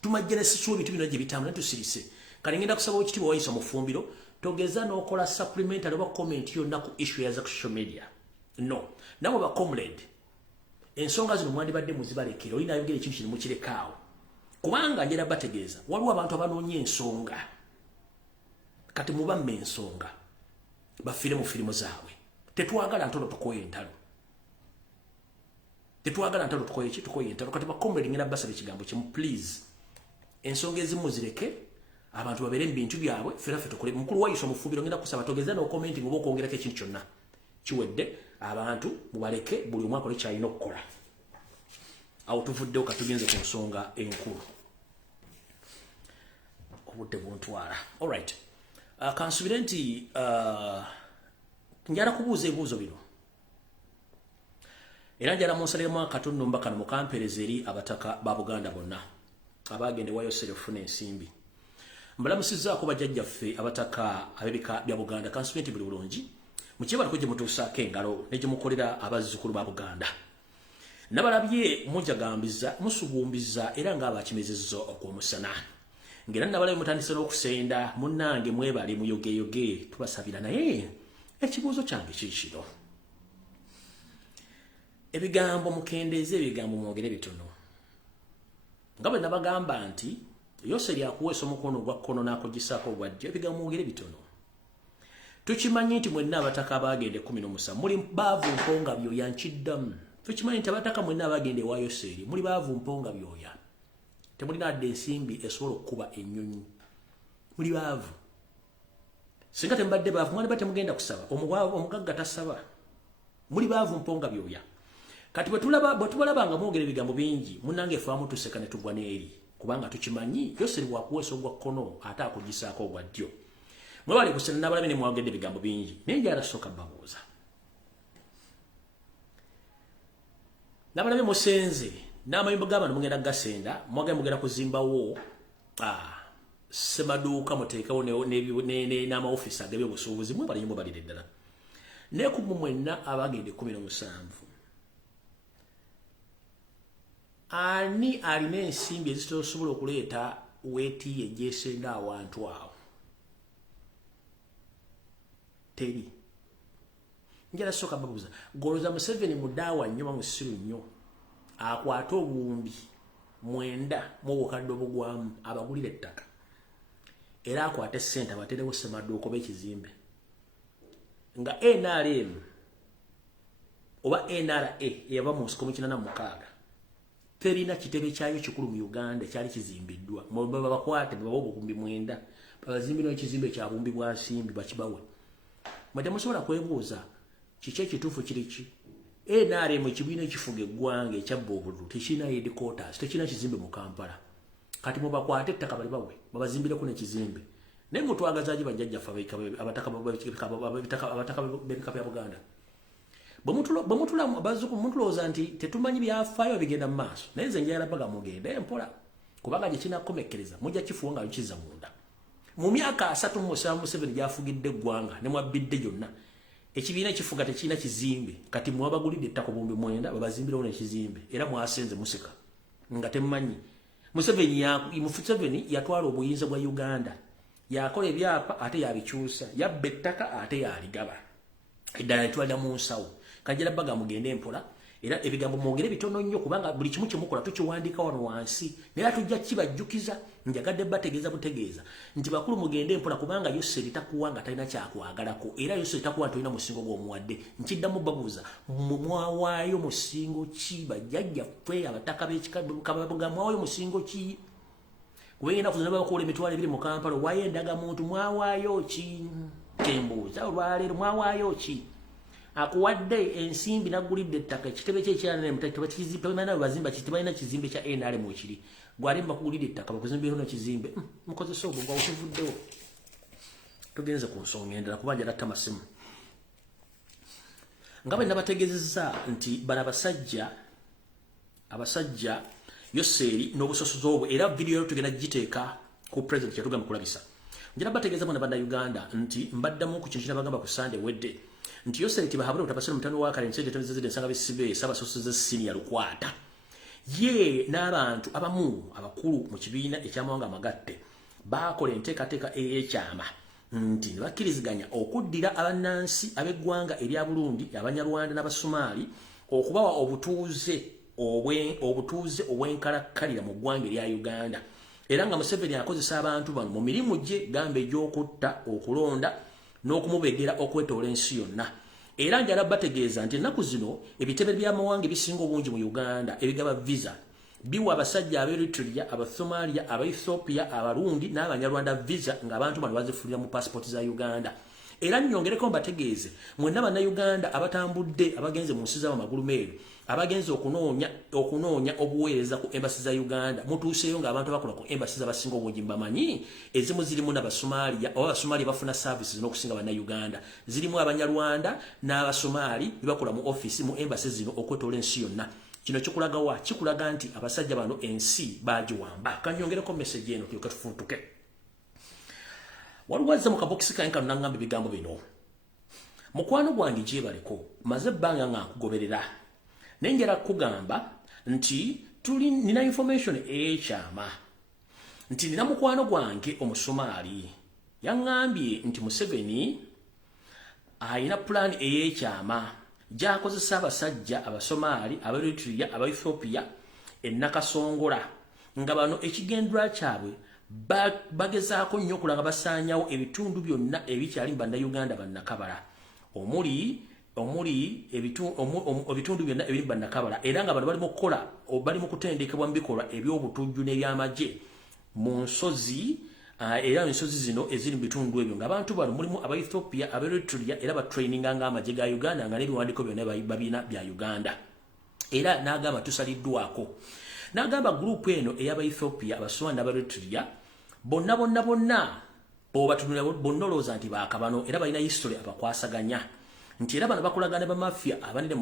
tumajjire sisuwa ebintu bino gye bitambula tusirise kale ngenda kusaba ekitiibwa wayisa mufumbiro togeza n'okola supplementary oba comment yonna ku issue yaza ku social media no nawe ba comrade ensonga zino mwandibadde muzibalekera olina ayogera ekintu kiri mukirekaawo kubanga njera bategeeza waliwo abantu abanoonya ensonga kati mubamme ensonga bafire mu firimu zaabwe tetwagala ntono tukoye entalo tukoye entalo kati bakombe ngenda basaba ekigambo kimu please ensonga ezimu zireke abantu babere mu bintu byabwe firafe tukole mukulu wayisho mufubiro ngenda kusaba togeza no commenting obo kwongerako ekintu kyonna kiwedde abantu mubaleke buli omwaka ole kyalina okukola awo tuvuddewo katugenze ku nsonga enkulu obudde buntwala alright kansubire nti njala kubuuza ebibuuzo bino era njala munsaliremu akatundu mbakano mukampereza eri abataka ba Buganda bonna abagende wayosere ofuna ensimbi mbalamusizaako bajjajjaffe abataka ab'ebika bya Buganda kansubire nti buli bulungi mukyebala kujja mutuusaako engalo ne gye mukolera abazzukulu ba Buganda nabalabye mujagambiza musugumbiza era ng'abakimezezza okw'omusana ngera nabalabye mutandise n'okusenda munnange mwebali muyogeyoge tubasabira naye ekibuuzo kyange kikino ebigambo mukendeeze ebigambo mwogere bitono nga bwe nabagamba nti yose lyakuweesa omukono ogwa kkono n'akogisaako ogwa ddyo ebigambo mwogere bitono tukimanyi nti mwenna abataka abagende 17 muli baavu mponga byoya nkiddamu tukimanyi nti abataka mwenna abagende ewa Yoseeri muli baavu mponga byoya temulina adde ensimbi esobola okukuba ennyonyi muli baavu singa tembadde baavu mwali bate mugenda kusaba omugagga tasaba muli baavu mponga byoya kati bwe tubalaba nga mwogera ebigambo bingi munnange efaamu tuseka ne tugwa n'eri kubanga tukimanyi Yoseeri bwakuweesa ogwa kkono ate akugisaako ogwa ddyo mwebali kusena n'abalabe ne mwogedde ebigambo bingi naye njala sooka babuuza n'abalabe musenze n'amayumba g'abantu mugenda gasenda mwagenda mugenda kuzimbawo semaduuka muteekawo n'amaofisi ag'ebyobusuubuzi mwebali nnyo mubalire ddala naye ku mwenna abagende 17 ani alina ensimbi ezitosobola okuleeta weeti egyesenda awantu awo teri njala soka babuuza goloza Museveni mudaawa nnyo bamusiru nnyo akwata obuwumbi 9 mu bukadde obugwamu abagulira ettaka era akwate ssente abaterewo semaduuka oba ekizimbe nga NRM oba NRA eyava mu nsiko mu 86 terina kitebe kyayo kikulu mu Uganda kyali kizimbiddwa baba bakwate baba obukumbi 9 babazimbira ekizimbe kya bumbi bwa nsimbi bakibawe mwate musobola kwebuuza kiki ekituufu kiriki NRM ekibiina ekifuga eggwanga ekyabba obululu tekirina headquarters tekirina kizimbe mu Kampala kati mubakwate ettaka bali bawe babazimbireko n'ekizimbe naye mutwagazaji bajjajjaffe abataka b'ebika bya Buganda bwe mutulowooza nti tetumanyi byafaayo bigenda mu maaso naye nze njagala baga mugende mpola kubanga gye kinakomekkereza mujja kifuwa nga lukiza munda mu myaka 3 Museveni gyafugidde eggwanga ne mwabbidde gyonna ekibiina ekifuga tekirina kizimbe kati mwabagulidde ettaka bumbi 9 babazimbirawo n'ekizimbe era mwasenze museka nga temumanyi Museveni yatwala obuyinza bwa Uganda yakola ebyapa ate yabikyusa yabba ettaka ate yaligaba eddala litwalira mu nsawo kajjala baga mugende mpola era ebigambo mwogere bitono nnyo kubanga buli kimu kyemukola tukiwandiika wano wansi naye tujja kibajjukiza njagadde bategeeza butegeeza nti bakulu mugende mpola kubanga Yoseeri takuwanga talina kyakwagalako era Yoseeri takuwa tolina musingo gw'omuwadde nkiddamu babuuza mwawaayo musingo ki bajjajjaffe abataka b'ekika mwawaayo musingo ki kubengenda kuzina babakola emitwalo 2 mu Kampala waayo endagamuntu mwawaayo ki kyembuuza olwaleero mwawaayo ki akuwadde ensimbi nagulidde ettaka ekitebe kye ekirala ne bazimba kitibalina kizimbe kya NRM ekiri gwali bakugulidde ettaka bakuzimbirawo n'ekizimbe mukozesa obwo nga otuvuddewo tugenze ku nsonga endala kuba njala tamasimu nga bwe nabategeezezza nti bano abasajja Yoseeri n'obusosozi obwo era vidiyo tugenda giteeka ku president kyatugamba kulabisa njala bategeeza bano bannayuganda nti mbaddamu ku kintu kinabagamba ku Sunday wedde nti Yoseeri tibahabule utabasira mutano wa kale nsente tonzeze nsanga bisibe sabasosoze senior lukwata ye n'abantu abamu abakulu mu kibiina ekyamawanga amagatte bakola enteekateeka ey'ekyama nti ne bakkiriziganya okuddira abannansi ab'eggwanga erya Burundi Abanyarwanda n'Abasumaali okubawa obutuuze obutuuze obwenkalakkalira mu ggwanga erya Uganda. Era nga Museveni akozesa abantu bano mu mirimu gye gamba egy'okutta, okulonda n'okumubegera okwetoola ensi yonna. Era njala bategeeza nti ennaku zino ebitebe by'amawanga ebisinga obungi mu Uganda ebigaba visa biwa abasajja Eritrea, Somalia, Ethiopia, Abarundi n'Abanyarwanda visa ng'abantu bano bazifulira mu passport za Uganda. Era nnyongereko mbategeeze mwenna bannayuganda abatambudde abagenze mu nsi z'amagulu meeru abagenze okunoonya obuweereza ku embassy za Uganda mutuuseeyo ng'abantu abakola ku embassy z'abasinga obungi mbamanyi ezimu zirimu n'Abasomalia oba Abasomalia bafuna services n'okusinga bannayuganda zirimu Abanyarwanda n'Abasomaali bakola mu office mu embassy zino okwetoola ensi yonna. Kino kikulaga wa kikulaga nti abasajja bano ensi bagiwamba. Kanyongereko message eno tulyoke tufuntuke. Waluwaza mu kabokisi kange kano nangamba ebigambo bino. Mukwano gwange gyebaleko maze ebbanga nga nkugoberera naye njala kugamba nti nina information ekyama nti nina mukwano gwange Omusomaali yaŋŋambye nti Museveni ayina plan ey'ekyama gy'akozesa abasajja Abasomaali, Eritrea, Ethiopia ennakasongola nga bano ekigendera kyabwe bagezaako nnyo okulanga basaanyawo ebitundu byonna ebikyali bannayuganda bannakabala omuli ebitundu byonna ebiri bannakabala era nga bano bali mu kutendekebwa mu bikolwa eby'obutujju n'ebyamagye mu nsozi era ensozi zino eziri mu bitundu ebyo ng'abantu bano mulimu Ethiopia, Eritrea era batraininga ng'amagye ga Uganda nga n'ebiwandiiko byonna babiina bya Uganda. Era n'agamba tusaliddwako n'agamba gurupu eno ey'Abaethiopia, Abasomaali n'Abaeritrea bonna obatunula bonna olowooza nti baakabano era balina history abakwasaganya nti era bano bakolagana bamafia abanene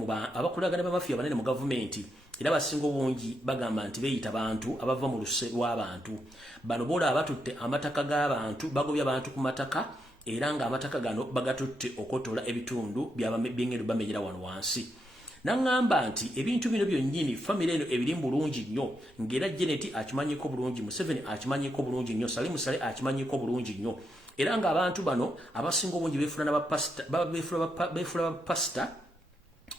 mu gavumenti era basinga obungi bagamba nti beeyita bantu abava mu luse lw'abantu bano bola abatutte amataka g'abantu bagobya abantu ku mataka era nga amataka gano bagatutte okotoola ebitundu by'engendo bamenyera wano wansi. Nangamba nti ebintu bino byonnyini famire eno ebiri bulungi nnyo ng'era Janet akimanyiko bulungi, Museveni akimanyiko bulungi nnyo, Salim Sale akimanyiko bulungi nnyo era ng'abantu bano abasinga obungi beefula bapasita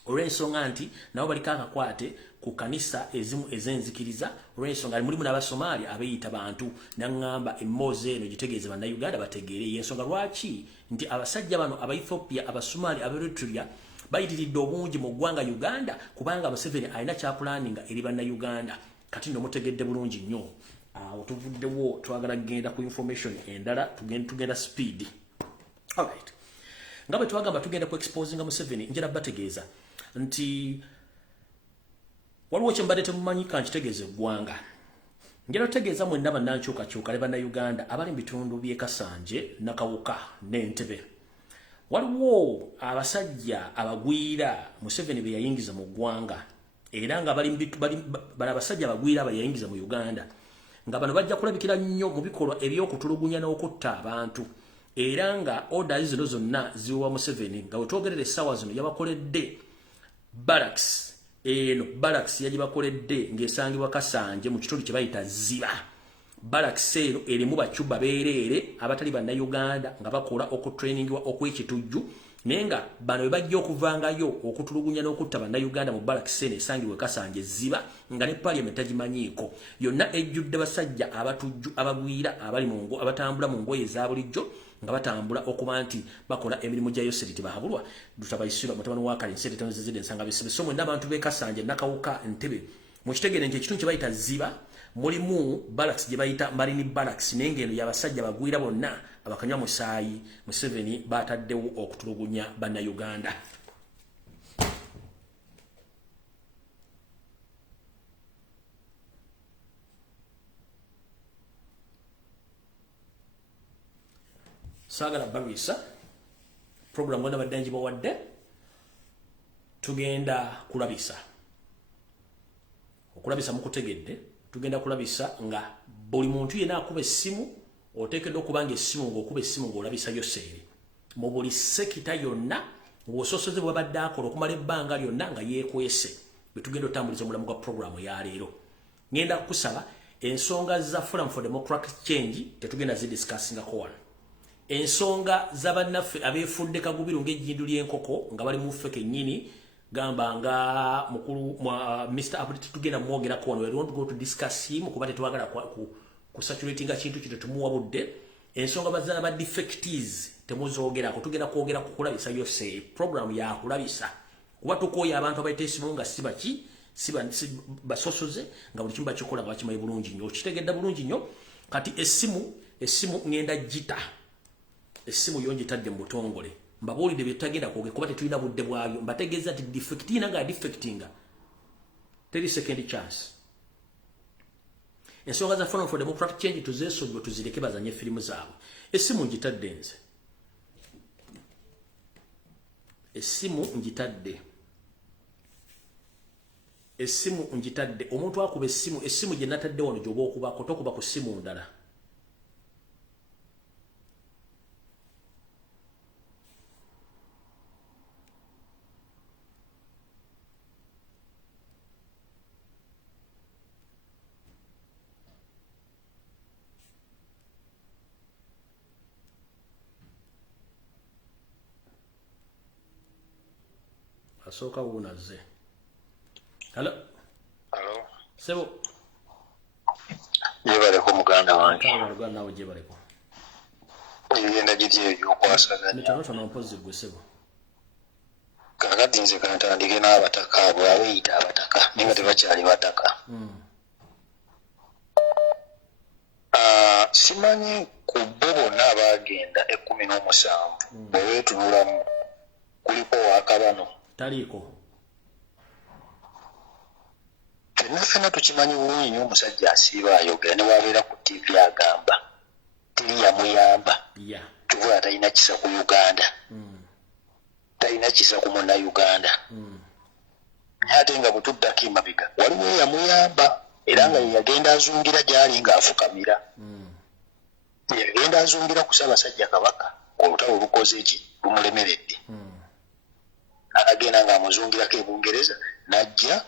olw'ensonga nti nabo baliko akakwate ku kanisa ezimu ez'enzikiriza olw'ensonga mulimu n'Abasomaali abeeyita bantu. Nangamba emmoozi eno gitegeeze bannayuganda bategeere y'ensonga lwaki nti abasajja bano Abaethiopia, Abasomaali, Abaeritrea bayitiridde obungi mu ggwanga Uganda kubanga Museveni alina kyapulaninga eri bannayuganda. Kati nno mutegedde bulungi nnyo awo tuvuddewo twagala kugenda ku information endala tugenda speed. Alright, nga bwe twagamba tugenda ku exposinga Museveni njala bategeeza nti waliwo kye mbadde temumanyi kankitegeeza eggwanga njala tutegeeza mwenna bannankyukakyuka ne bannayuganda abali mu bitundu by'e Kasanje, Nakawuka n'Entebbe. Waliwo abasajja abagwira Museveni be yayingiza mu ggwanga era nga bali abasajja abagwira abayayingiza mu Uganda nga bano bajja kulabikira nnyo mu bikolwa eby'okutulugunya n'okutta abantu era nga orders zino zonna ziwa Museveni nga wetwogerera essaawa zino yabakoledde barracks yagibakoledde ng'esangibwa Kasanje mu kitundu kye bayita Ziba. Barracks eno erimu bacuba beereere abatali bannayuganda nga bakola okutrainingibwa okw'ekitujju naye nga bano bwe bajja okuvangayo okutulugunya n'okutta bannayuganda mu barracks eno esangibwa Kasanje Ziba nga ne parliament tagimanyiiko yonna ejjudde basajja abatujju abagwira abatambula mu ngoye eza bulijjo nga batambula okuba nti bakola emirimu gya Yoseri tebahabulwa Dutabayisirwa mutabani wa Kale ensente ttaano zizidde ensanga bisibe so mwenna abantu b'e Kasanje, Nakawuka, Entebbe mukitegeere nti ekitundu kye bayita Ziba mulimu barracks gye bayita Marine Barracks naye ng'eno y'abasajja bagwira bonna abakanywa musaayi Museveni bataddewo okutulugunya bannayuganda. Saagala barisa program gonna badde ngibawadde tugenda kulabisa okulabisa mukutegedde tugenda kulabisa nga buli muntu yenna akuba essimu oteekeddwa okubanga essimu ng'okuba essimu ng'olabisa Yoseri mu buli sekita yonna ng'ososoze bwabadde akola okumala ebbanga lyonna nga yeekwese bwe tugenda otambuliza omulamu gwa programu ya leero. Ngenda kusaba ensonga za Forum for Democratic Change tetugenda zidiscussingako wano. Ensonga za bannaffe abeefudde kagubiru ng'ejjindu ly'enkoko nga bali mu ffe kennyini gamba nga mukulu Mr. Abdul tugenda mwogera ko we want to go to discuss him kuba tetwagala ku saturating kintu kito tumuwabudde ensonga bazana ba defectees temuzogera ko tugenda kwogera ku kulabisa yose program ya kulabisa kuba tukoya abantu abayitesimu nga sibaki siba basosoze nga buli kimba kikola nga bakimayi bulungi nnyo kitegedda bulungi nnyo kati essimu ngenda jita essimu yonjitadde mu butongole mbabulide byetagenda kwogera kuba tetulina budde bwayo mbategeeza ti defectina nga defectinga 30 second chance ensonga za Forum for Democratic Change tuzesojwe tuzireke bazanye filimu zaabwe essimu njitadde nze essimu njitadde omuntu akuba essimu gye natadde wano gyoba okubako tokuba ku ssimu ndala asoka wunaze. Hello. Sebo. Yebale ko muganda wange. Muganda wawe jebale ko. Yenda gitiye yokwasaganya. Mitanoto na mpozi gwe sebo. Kakati nze kantandike n'abataka abo abayita abataka. Ninga tebakyali bataka. Simanyi ku bobo n'abagenda 17 bwe tunulamu kuliko wakabano. Taliko. Fena tukimanyi bulungi nnyo omusajja asiiba ayogera ne wabeera ku TV agamba teri yamuyamba. Yeah. Tuvuga talina kisa ku Uganda. Talina kisa ku muna Uganda. Ate nga butuddako emabega waliwo yamuyamba era nga yagenda azungira gyali nga afukamira. Yagenda azungira ku Ssaabasajja Kabaka olutalo lukoze eki lumulemeredde. Agenda nga amuzungirako e Bungereza najja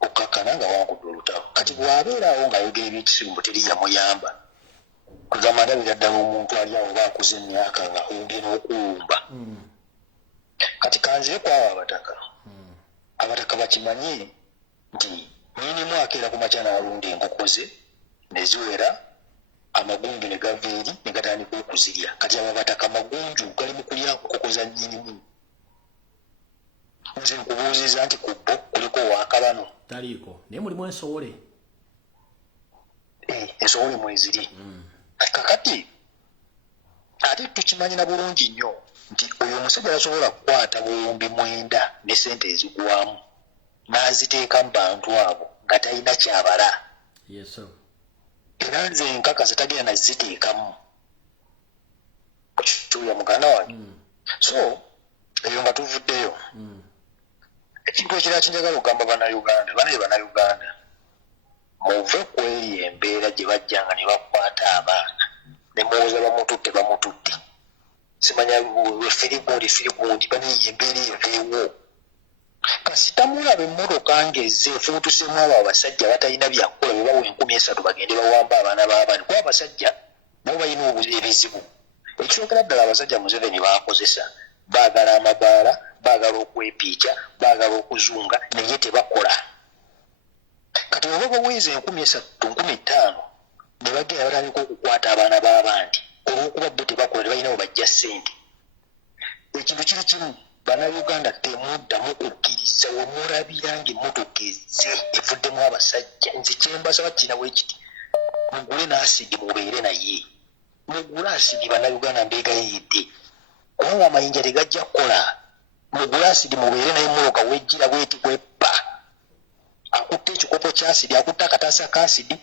okakana nga wakudde olutalo. Kati bw'abeerawo ng'ayogera ebyekisimu teri yamuyamba. Kugamba ndabira ddala omuntu ali awo baakuza emyaka nga ogenda okuwumba. Kati kanzire kwabo abataka. Abataka bakimanye nti nyinimu akeera ku makya n'alunda enkoko ze ne ziwera amagunju ne gava eri ne gatandika okuzirya. Kati abo abataka magunju gali mu kulya nkoko za nyinimu. Nze nkubuuziza nti ku bo kuliko wakabano. Taliko. Naye mulimu ensowole. Ensowole mweziri. Kakati ate tukimanyi na bulungi nnyo nti oyo omusajja yasobola kukwata buwumbi 9 ne sente ezigwamu n'aziteeka mu bantu abo nga talina kyabala. Yes sir. Era nze nkakasa tagenda naziteekamu. Tuya muganda wange. So eyo nga tuvuddeyo. Ekintu ekirala kinjagala okugamba bannayuganda bannayuganda muve ku eri embeera gye bajjanga ne bakwata abaana ne muwoza bamututte simanya firigundi baniye embeera eveewo kasita mulaba emmotoka ngeze efuutusemu abo abasajja batalina byakukola bwe bawa 13 bagende bawamba abaana b'abaana kuba abasajja nabo balina ebizibu. Ekisookera ddala abasajja Museveni baakozesa baagala amabaala baagala okwepiica baagala okuzunga naye tebakola. Kati bwe baba bwezi 13,000 ne bagenda batandika okukwata abaana b'abandi olw'okuba bo tebakola tebalinawo bajja ssente. Ekintu kiri kimu bannayuganda temuddamu kukkiriza we mulabira ng'emmotoka ezze evuddemu abasajja nze kyembasaba kirina bwe kiti mugule n'asidi mubeere naye mugule asidi bannayuganda mbeegayidde kubanga amayinja tegajja kukola. Mugule asidi mubeere naye emmotoka wejjira bweti bweppa akutte ekikopo ky'asidi akutte akataasa k'asidi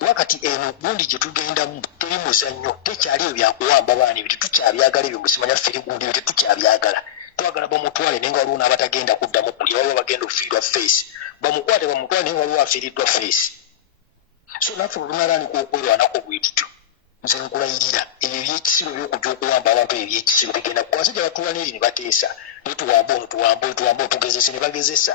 wakati eno gundi gye tugendamu teri muzannyo tekyali ebyo byakuwamba baana ebyo tetukyabyagala ebyo musimanya fferi gundi ebyo tetukyabyagala twagala bamutwale naye nga waliwo n'abatagenda kuddamu kulya waliwo bagenda okufiirwa face bamukwate bamutwale naye waliwo afiiriddwa face. So naffe bwe tunalaanika okwerwanako bwe tutyo nze nkulayirira ebyo ebyekisibo by'okujja okuwamba abantu ebyo ebyekisibo bigenda ku basajja batuula n'eri ne bateesa naye tuwamba ono tuwamba tugezese ne bagezesa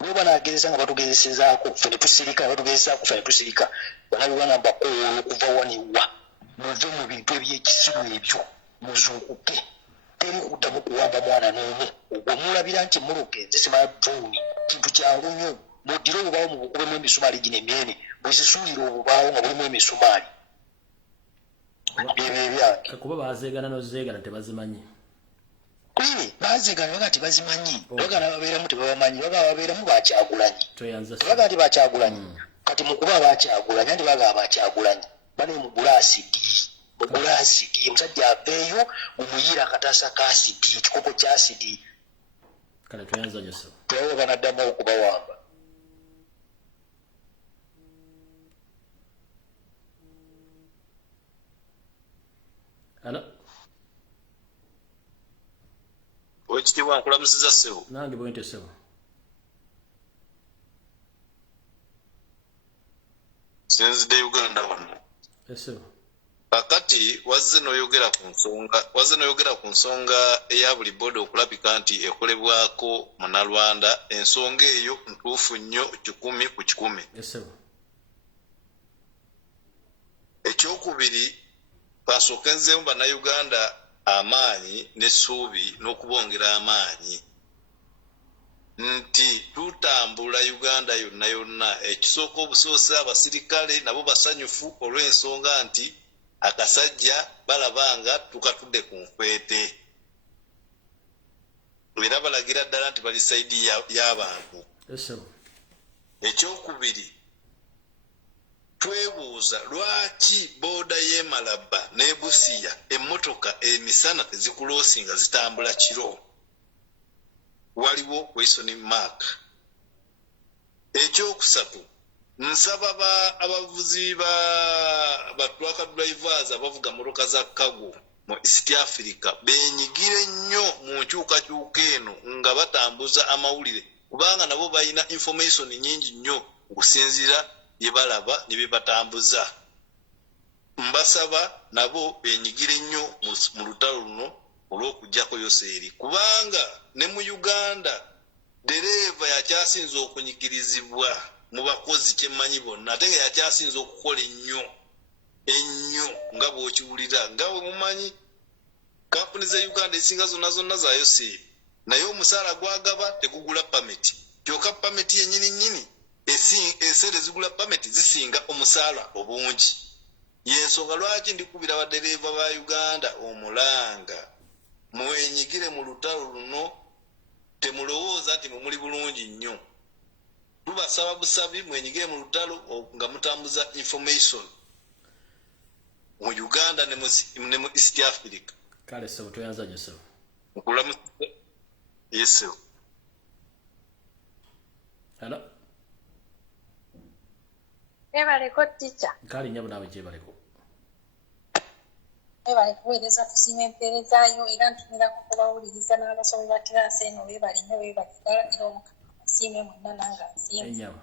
nibo banaagezesa nga batugezesezaako ffe ne tusirika ne batugezesaako ffe ne tusirika bannayuganda mbakoola okuva waniwa muve mu bintu ebyekisibo ebyo muzuukuke temu kuddamu kuwamba mwana n'omu ogwomulabira nti mulugenze simala droni kintu kyangu nnyo muddire obubaawo mubukubemu emisumaali gino emyene bwezisuulira obubaawo nga bulimu emisumaali ebyo ebyange kuba bazeegana nozeegana tebazimanyi bazeegana baga tebazimanyi bagana babeeramu tebabamanyi baga babeeramu bakyagulanyi baga nti bakyagulanyi kati mukuba bakyagulanyi anti baga bakyagulanyi bane mugula asidi omusajja aveeyo mumuyira akataasa ka asidi ekikopo kya asidi kale tweyanza nyoso twewoga naddamu okubawamba Hello. Wekitiibwa nkulamusiza ssebo. Nange bwente ssebo. Sinzidde Uganda wano. Ssebo. Kakati wazze n'oyogera ku nsonga eya buli boda okulabika nti ekolebwako Munnalwanda, ensonga eyo ntuufu nnyo 100 ku 100. Ssebo. Ekyokubiri basooka nzeemu bannayuganda amaanyi n'essuubi n'okubongera amaanyi nti tutambula Uganda yonna yonna. Ekisooka obusoose abasirikale nabo basanyufu olw'ensonga nti akasajja balabanga tukatudde ku nkwete era balagira ddala nti bali sayidi y'abantu. Ekyokubiri twebuuza lwaki booda y'e Malaba ne Busia emmotoka emisana tezikuloosinga zitambula kiro. Waliwo question mark. Ekyokusatu nsaba abavuzi ba truck drivers abavuga motoka za cargo mu East Africa benyigire nnyo mu nkyukakyuka eno nga batambuza amawulire kubanga nabo balina information nyingi nnyo okusinziira bye balaba ne bye batambuza. Mbasaba nabo benyigire nnyo mu lutalo luno olw'okuggyako yoseeri kubanga ne mu Uganda dereeva yakyasinza okunyigirizibwa mu bakozi kyemmanyi bonna ate nga yakyasinza okukola ennyo nga bw'okiwulira nga bwe mumanyi kampuni za Uganda esinga zonna za yoseeri naye omusaala gwagaba tegugula pameti kyokka pameti yennyini eseera ezigula pameti zisinga omusaala obungi. Yensonga lwaki ndikubira badereeva ba Uganda omulanga mwenyigire mu lutalo luno temulowooza nti muli bulungi nnyo. Tubasaba busabi mwenyigire mu lutalo nga mutambuza information mu Uganda ne mu East Africa. Kale sebo toyanza nyo sebo. Nkulamusiza. Yes sir. Hello. Ebaleko teacher. Kale nyabo nawe je baleko. Ebaleko weereza tusima empeereza yo era ntumira kubawuliriza n'abasomi ba kiraasi eno beebali nnyo beebalika era omusiime mwenna nange nsiima. Enyama.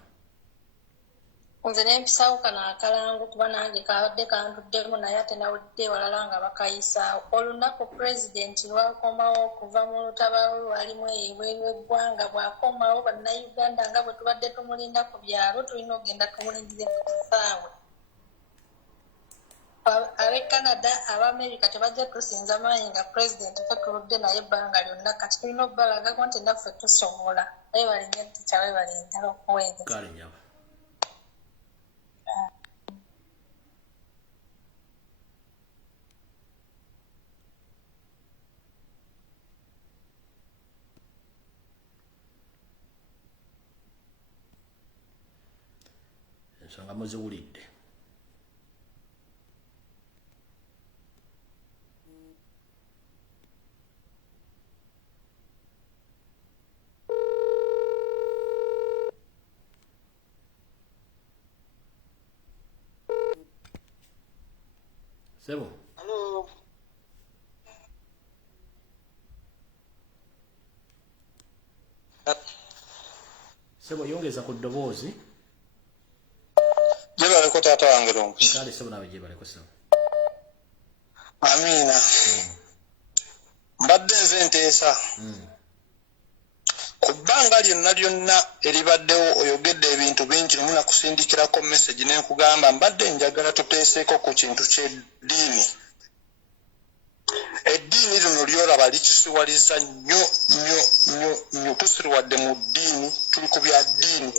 Nze n'empisawo kano akalangu kuba nange kabadde kantuddemu naye ate nawulidde walala nga bakayisaawo. Olunaku pulezidenti lwakomawo okuva mu lutabaalo lwalimu ebweru eggwanga bw'akomawo bannayuganda nga bwe tubadde tumulinda ku byalo tulina okugenda tumulindire ku kisaawe. Ab'e Canada Ab'Amerika tebajja tusinza maanyi nga pulezidenti tetuludde naye ebbanga lyonna kati tulina okubalagako nti naffe tusobola. Weebalinye tica weebalintala okuweereza. Kale nyabo. Ensonga muziwulidde. Sebo. Hello. Sebo yongeza ku ddoboozi. Jebaleko taata wange lumpi. Kale sebo nawe jebaleko sebo. Amina. Mbadde nze nteesa. Ku bbanga lyonna eribaddewo oyogedde ebintu bingi muna kusindikirako message n'enkugamba mbadde njagala tuteeseeko ku kintu ky'eddiini. Eddiini lino lyolaba likisiwaliza nnyo tusiriwadde mu ddiini tuli ku bya ddiini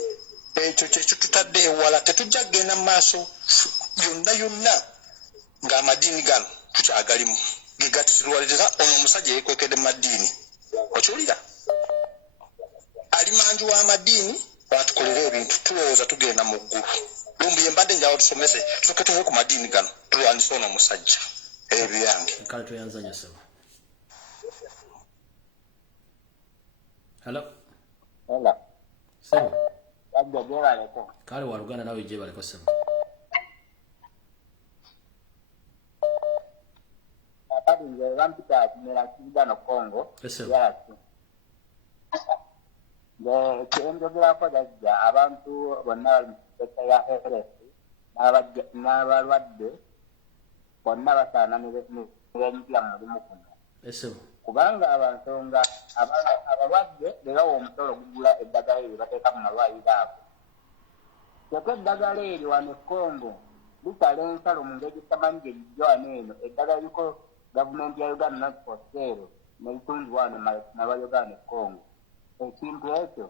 ekyo kyekyo tutadde ewala tetujja kgenda mu maaso yonna ng'amadiini gano tukyagalimu ge gatusiriwaliriza ono omusajja yeekwekedde mu maddiini okiwulira ali manju w'amadiini batukolera ebintu tulowooza tugenda mu ggulu Lumbuye mbadde njawo tusomese tusooke tuve ku madiini gano tulwanise ono omusajja ebyo yange kale tuyanzanya sebo hello sebo kale waluganda nawe gye baleko sebo kyenjogerako jajja abantu bonna bali mu sekta ya heresi n'abalwadde bonna basaana nebeenyigira mu mulimu guno kubanga abansonga abalwadde bebawa omusolo gugula eddagala eryo bateeka mu malwaliro ago kyokka eddagala eryo wano ekongo lisala ensalo mu ngeri gitamanyi gye lijja wano eno eddagala liko gavumenti ya uganda not for sale neitundibwa wano nabayuganda ekongo ekintu ekyo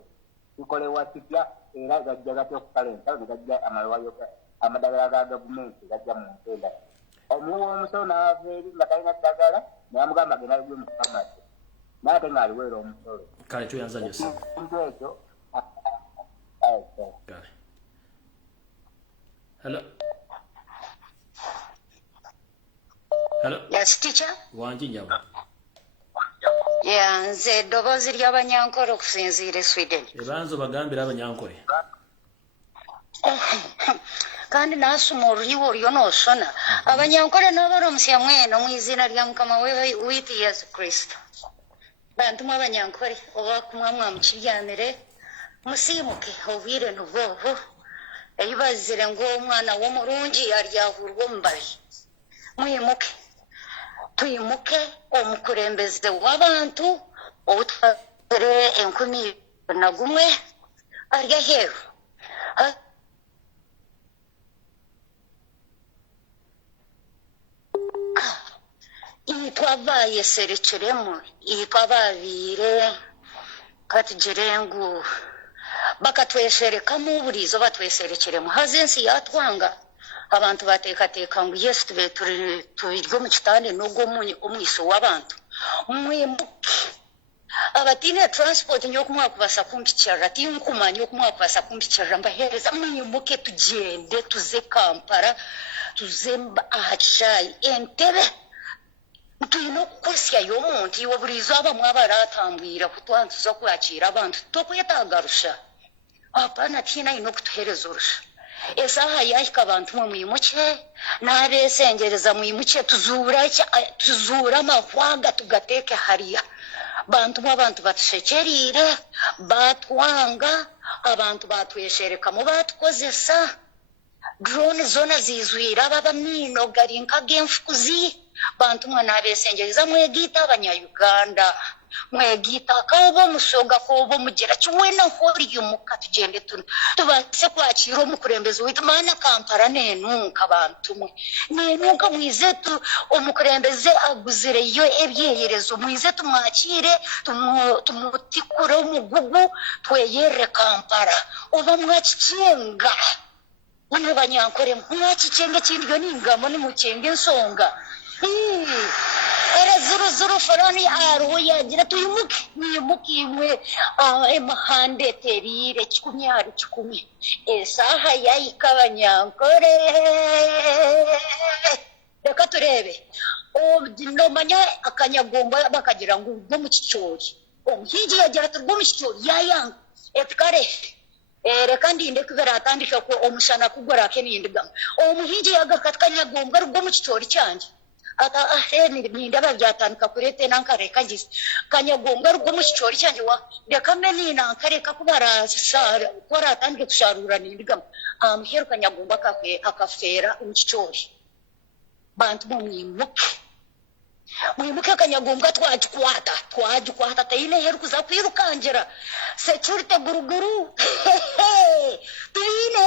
kikolewa kitya era gajja gatya okukala ensalo negajja amadagala ga gavumenti gajja mu ntenda omuwa omusolo n'ava eri nga talina ddagala namugamba agenda aligwe mu famasi naate ng'aliweera omusolo kale tuyanzanya sebo ekintu ekyo kale hello Yes, teacher. wangi nyawo Nze eddoboozi ly'abanyankole okusinziira Sweden. ebanza obagambira abanyankole Kandi naasoma olunyiwo olyo n'osona abanyankole n'abalomusya mweno mu izina lya mukama witu Yesu Kristo. Bantu mu abanyankole oba kumwamwa mu kibyamire musiimuke obwire nubwobwo eyibazire ng'omwana w'omulungi alyahurwa omubabi mwimuke tuyimuke omukulembeze w'abantu obutwere 11 ari aheru itwavaye serekeremu itwababire katigirengu bakatweserekamu burizo batweserekeremu haze ensi yatwanga abantu bateekateeka ngu yesu tubiryo mu kitande n'ogwo omwiso w'abantu mwimuke abatine transport nyokumwakubasa kumpikirira tinkumanya okumwakubasa kumpikirira mbahereza mwimuke tugende tuze Kampala tuze aha Kishayi Entebbe tuyina okukwesya y'omuntu iwe burizo abamu abaratambwira kutwanzuza kwakira abantu tokwetaaga rusha apana tina ino kutuhereza urusha esaha yahika abantu mwimuke n'abesengereza mwimuke tuzuura amahwaga tugateeke hariya bantu batushekerire batwanga abantu batwesherekamu batukozesa drone zona zizwira ababamino gari nk'ag'enfukuzi bantu n'abesengereza mwegita abanyayuganda mwegita kabo mushoga kobo mugera kiwena horiyo mukatugende tubase kwakira omukurembezi witu mana Kampala nenunka bantu nenunka mwizetu omukurembezi aguzire yo ebyeyerezo mwizetu mwakire tumutikure omugugu tweyere Kampala oba mwakicenga bano banyankore mwakicenga kindyo ningamo ni mucenga ensonga era zuru farani aruho yagira tuyimuke imwe emahande terire 10 esaha yayika abanyankore reka turebe nomanya akanyagomba bakagira ngo ubwo mu kicori omuhigi yagira turwo mu kicori yayanga etkare reka ndinde kubera atandika ko omushana kugora kenindiga omuhigi yagakatkanyagomba rwo mu kicori cyanje ata nindaba byatanika kurete nankareka ngize kanyagombwa rwo mu kicori cyanje wa ndekamenye nankareka kubara sara kora atandike kusharura nindiga amheru kanyagomba akafera mu kicori bantu mwimuke kanyagombwa twajikwata tayine heru kuza kwirukangira security guruguru tuyine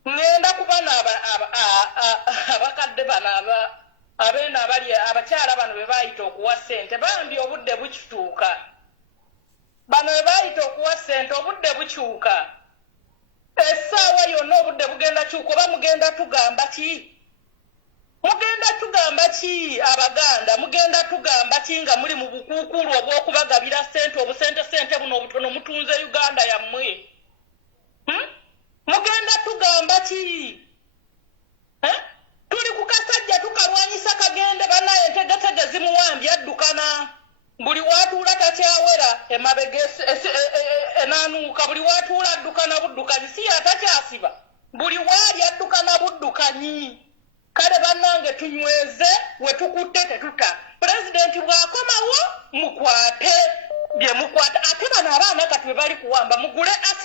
ngenda kubana abakadde bano abeena abali abakyala bano be bayita okuwa ssente bambi obudde bukituuka bano be bayita okuwa ssente obudde bukyuka essaawa yonna obudde bugenda kyuka oba mugenda tugamba ki abaganda mugenda tugamba ki nga muli mu bukuukulu obw'okubagabira ssente obusente buno obutono mutunze Uganda yammwe mugenda tugamba ki tuli ku kasajja tukalwanyisa kagende banaye entegetege zimuwambye addukana buli watuula takyawera emabega enaanuuka buli watuula addukana buddukanyi si atakyasiba buli waali addukana buddukanyi kale bannange tunyweze we tukutte tetuta pulezidenti bw'akomawo mukwate bye mukwata ate bano abaana kati bwe bali kuwamba mugule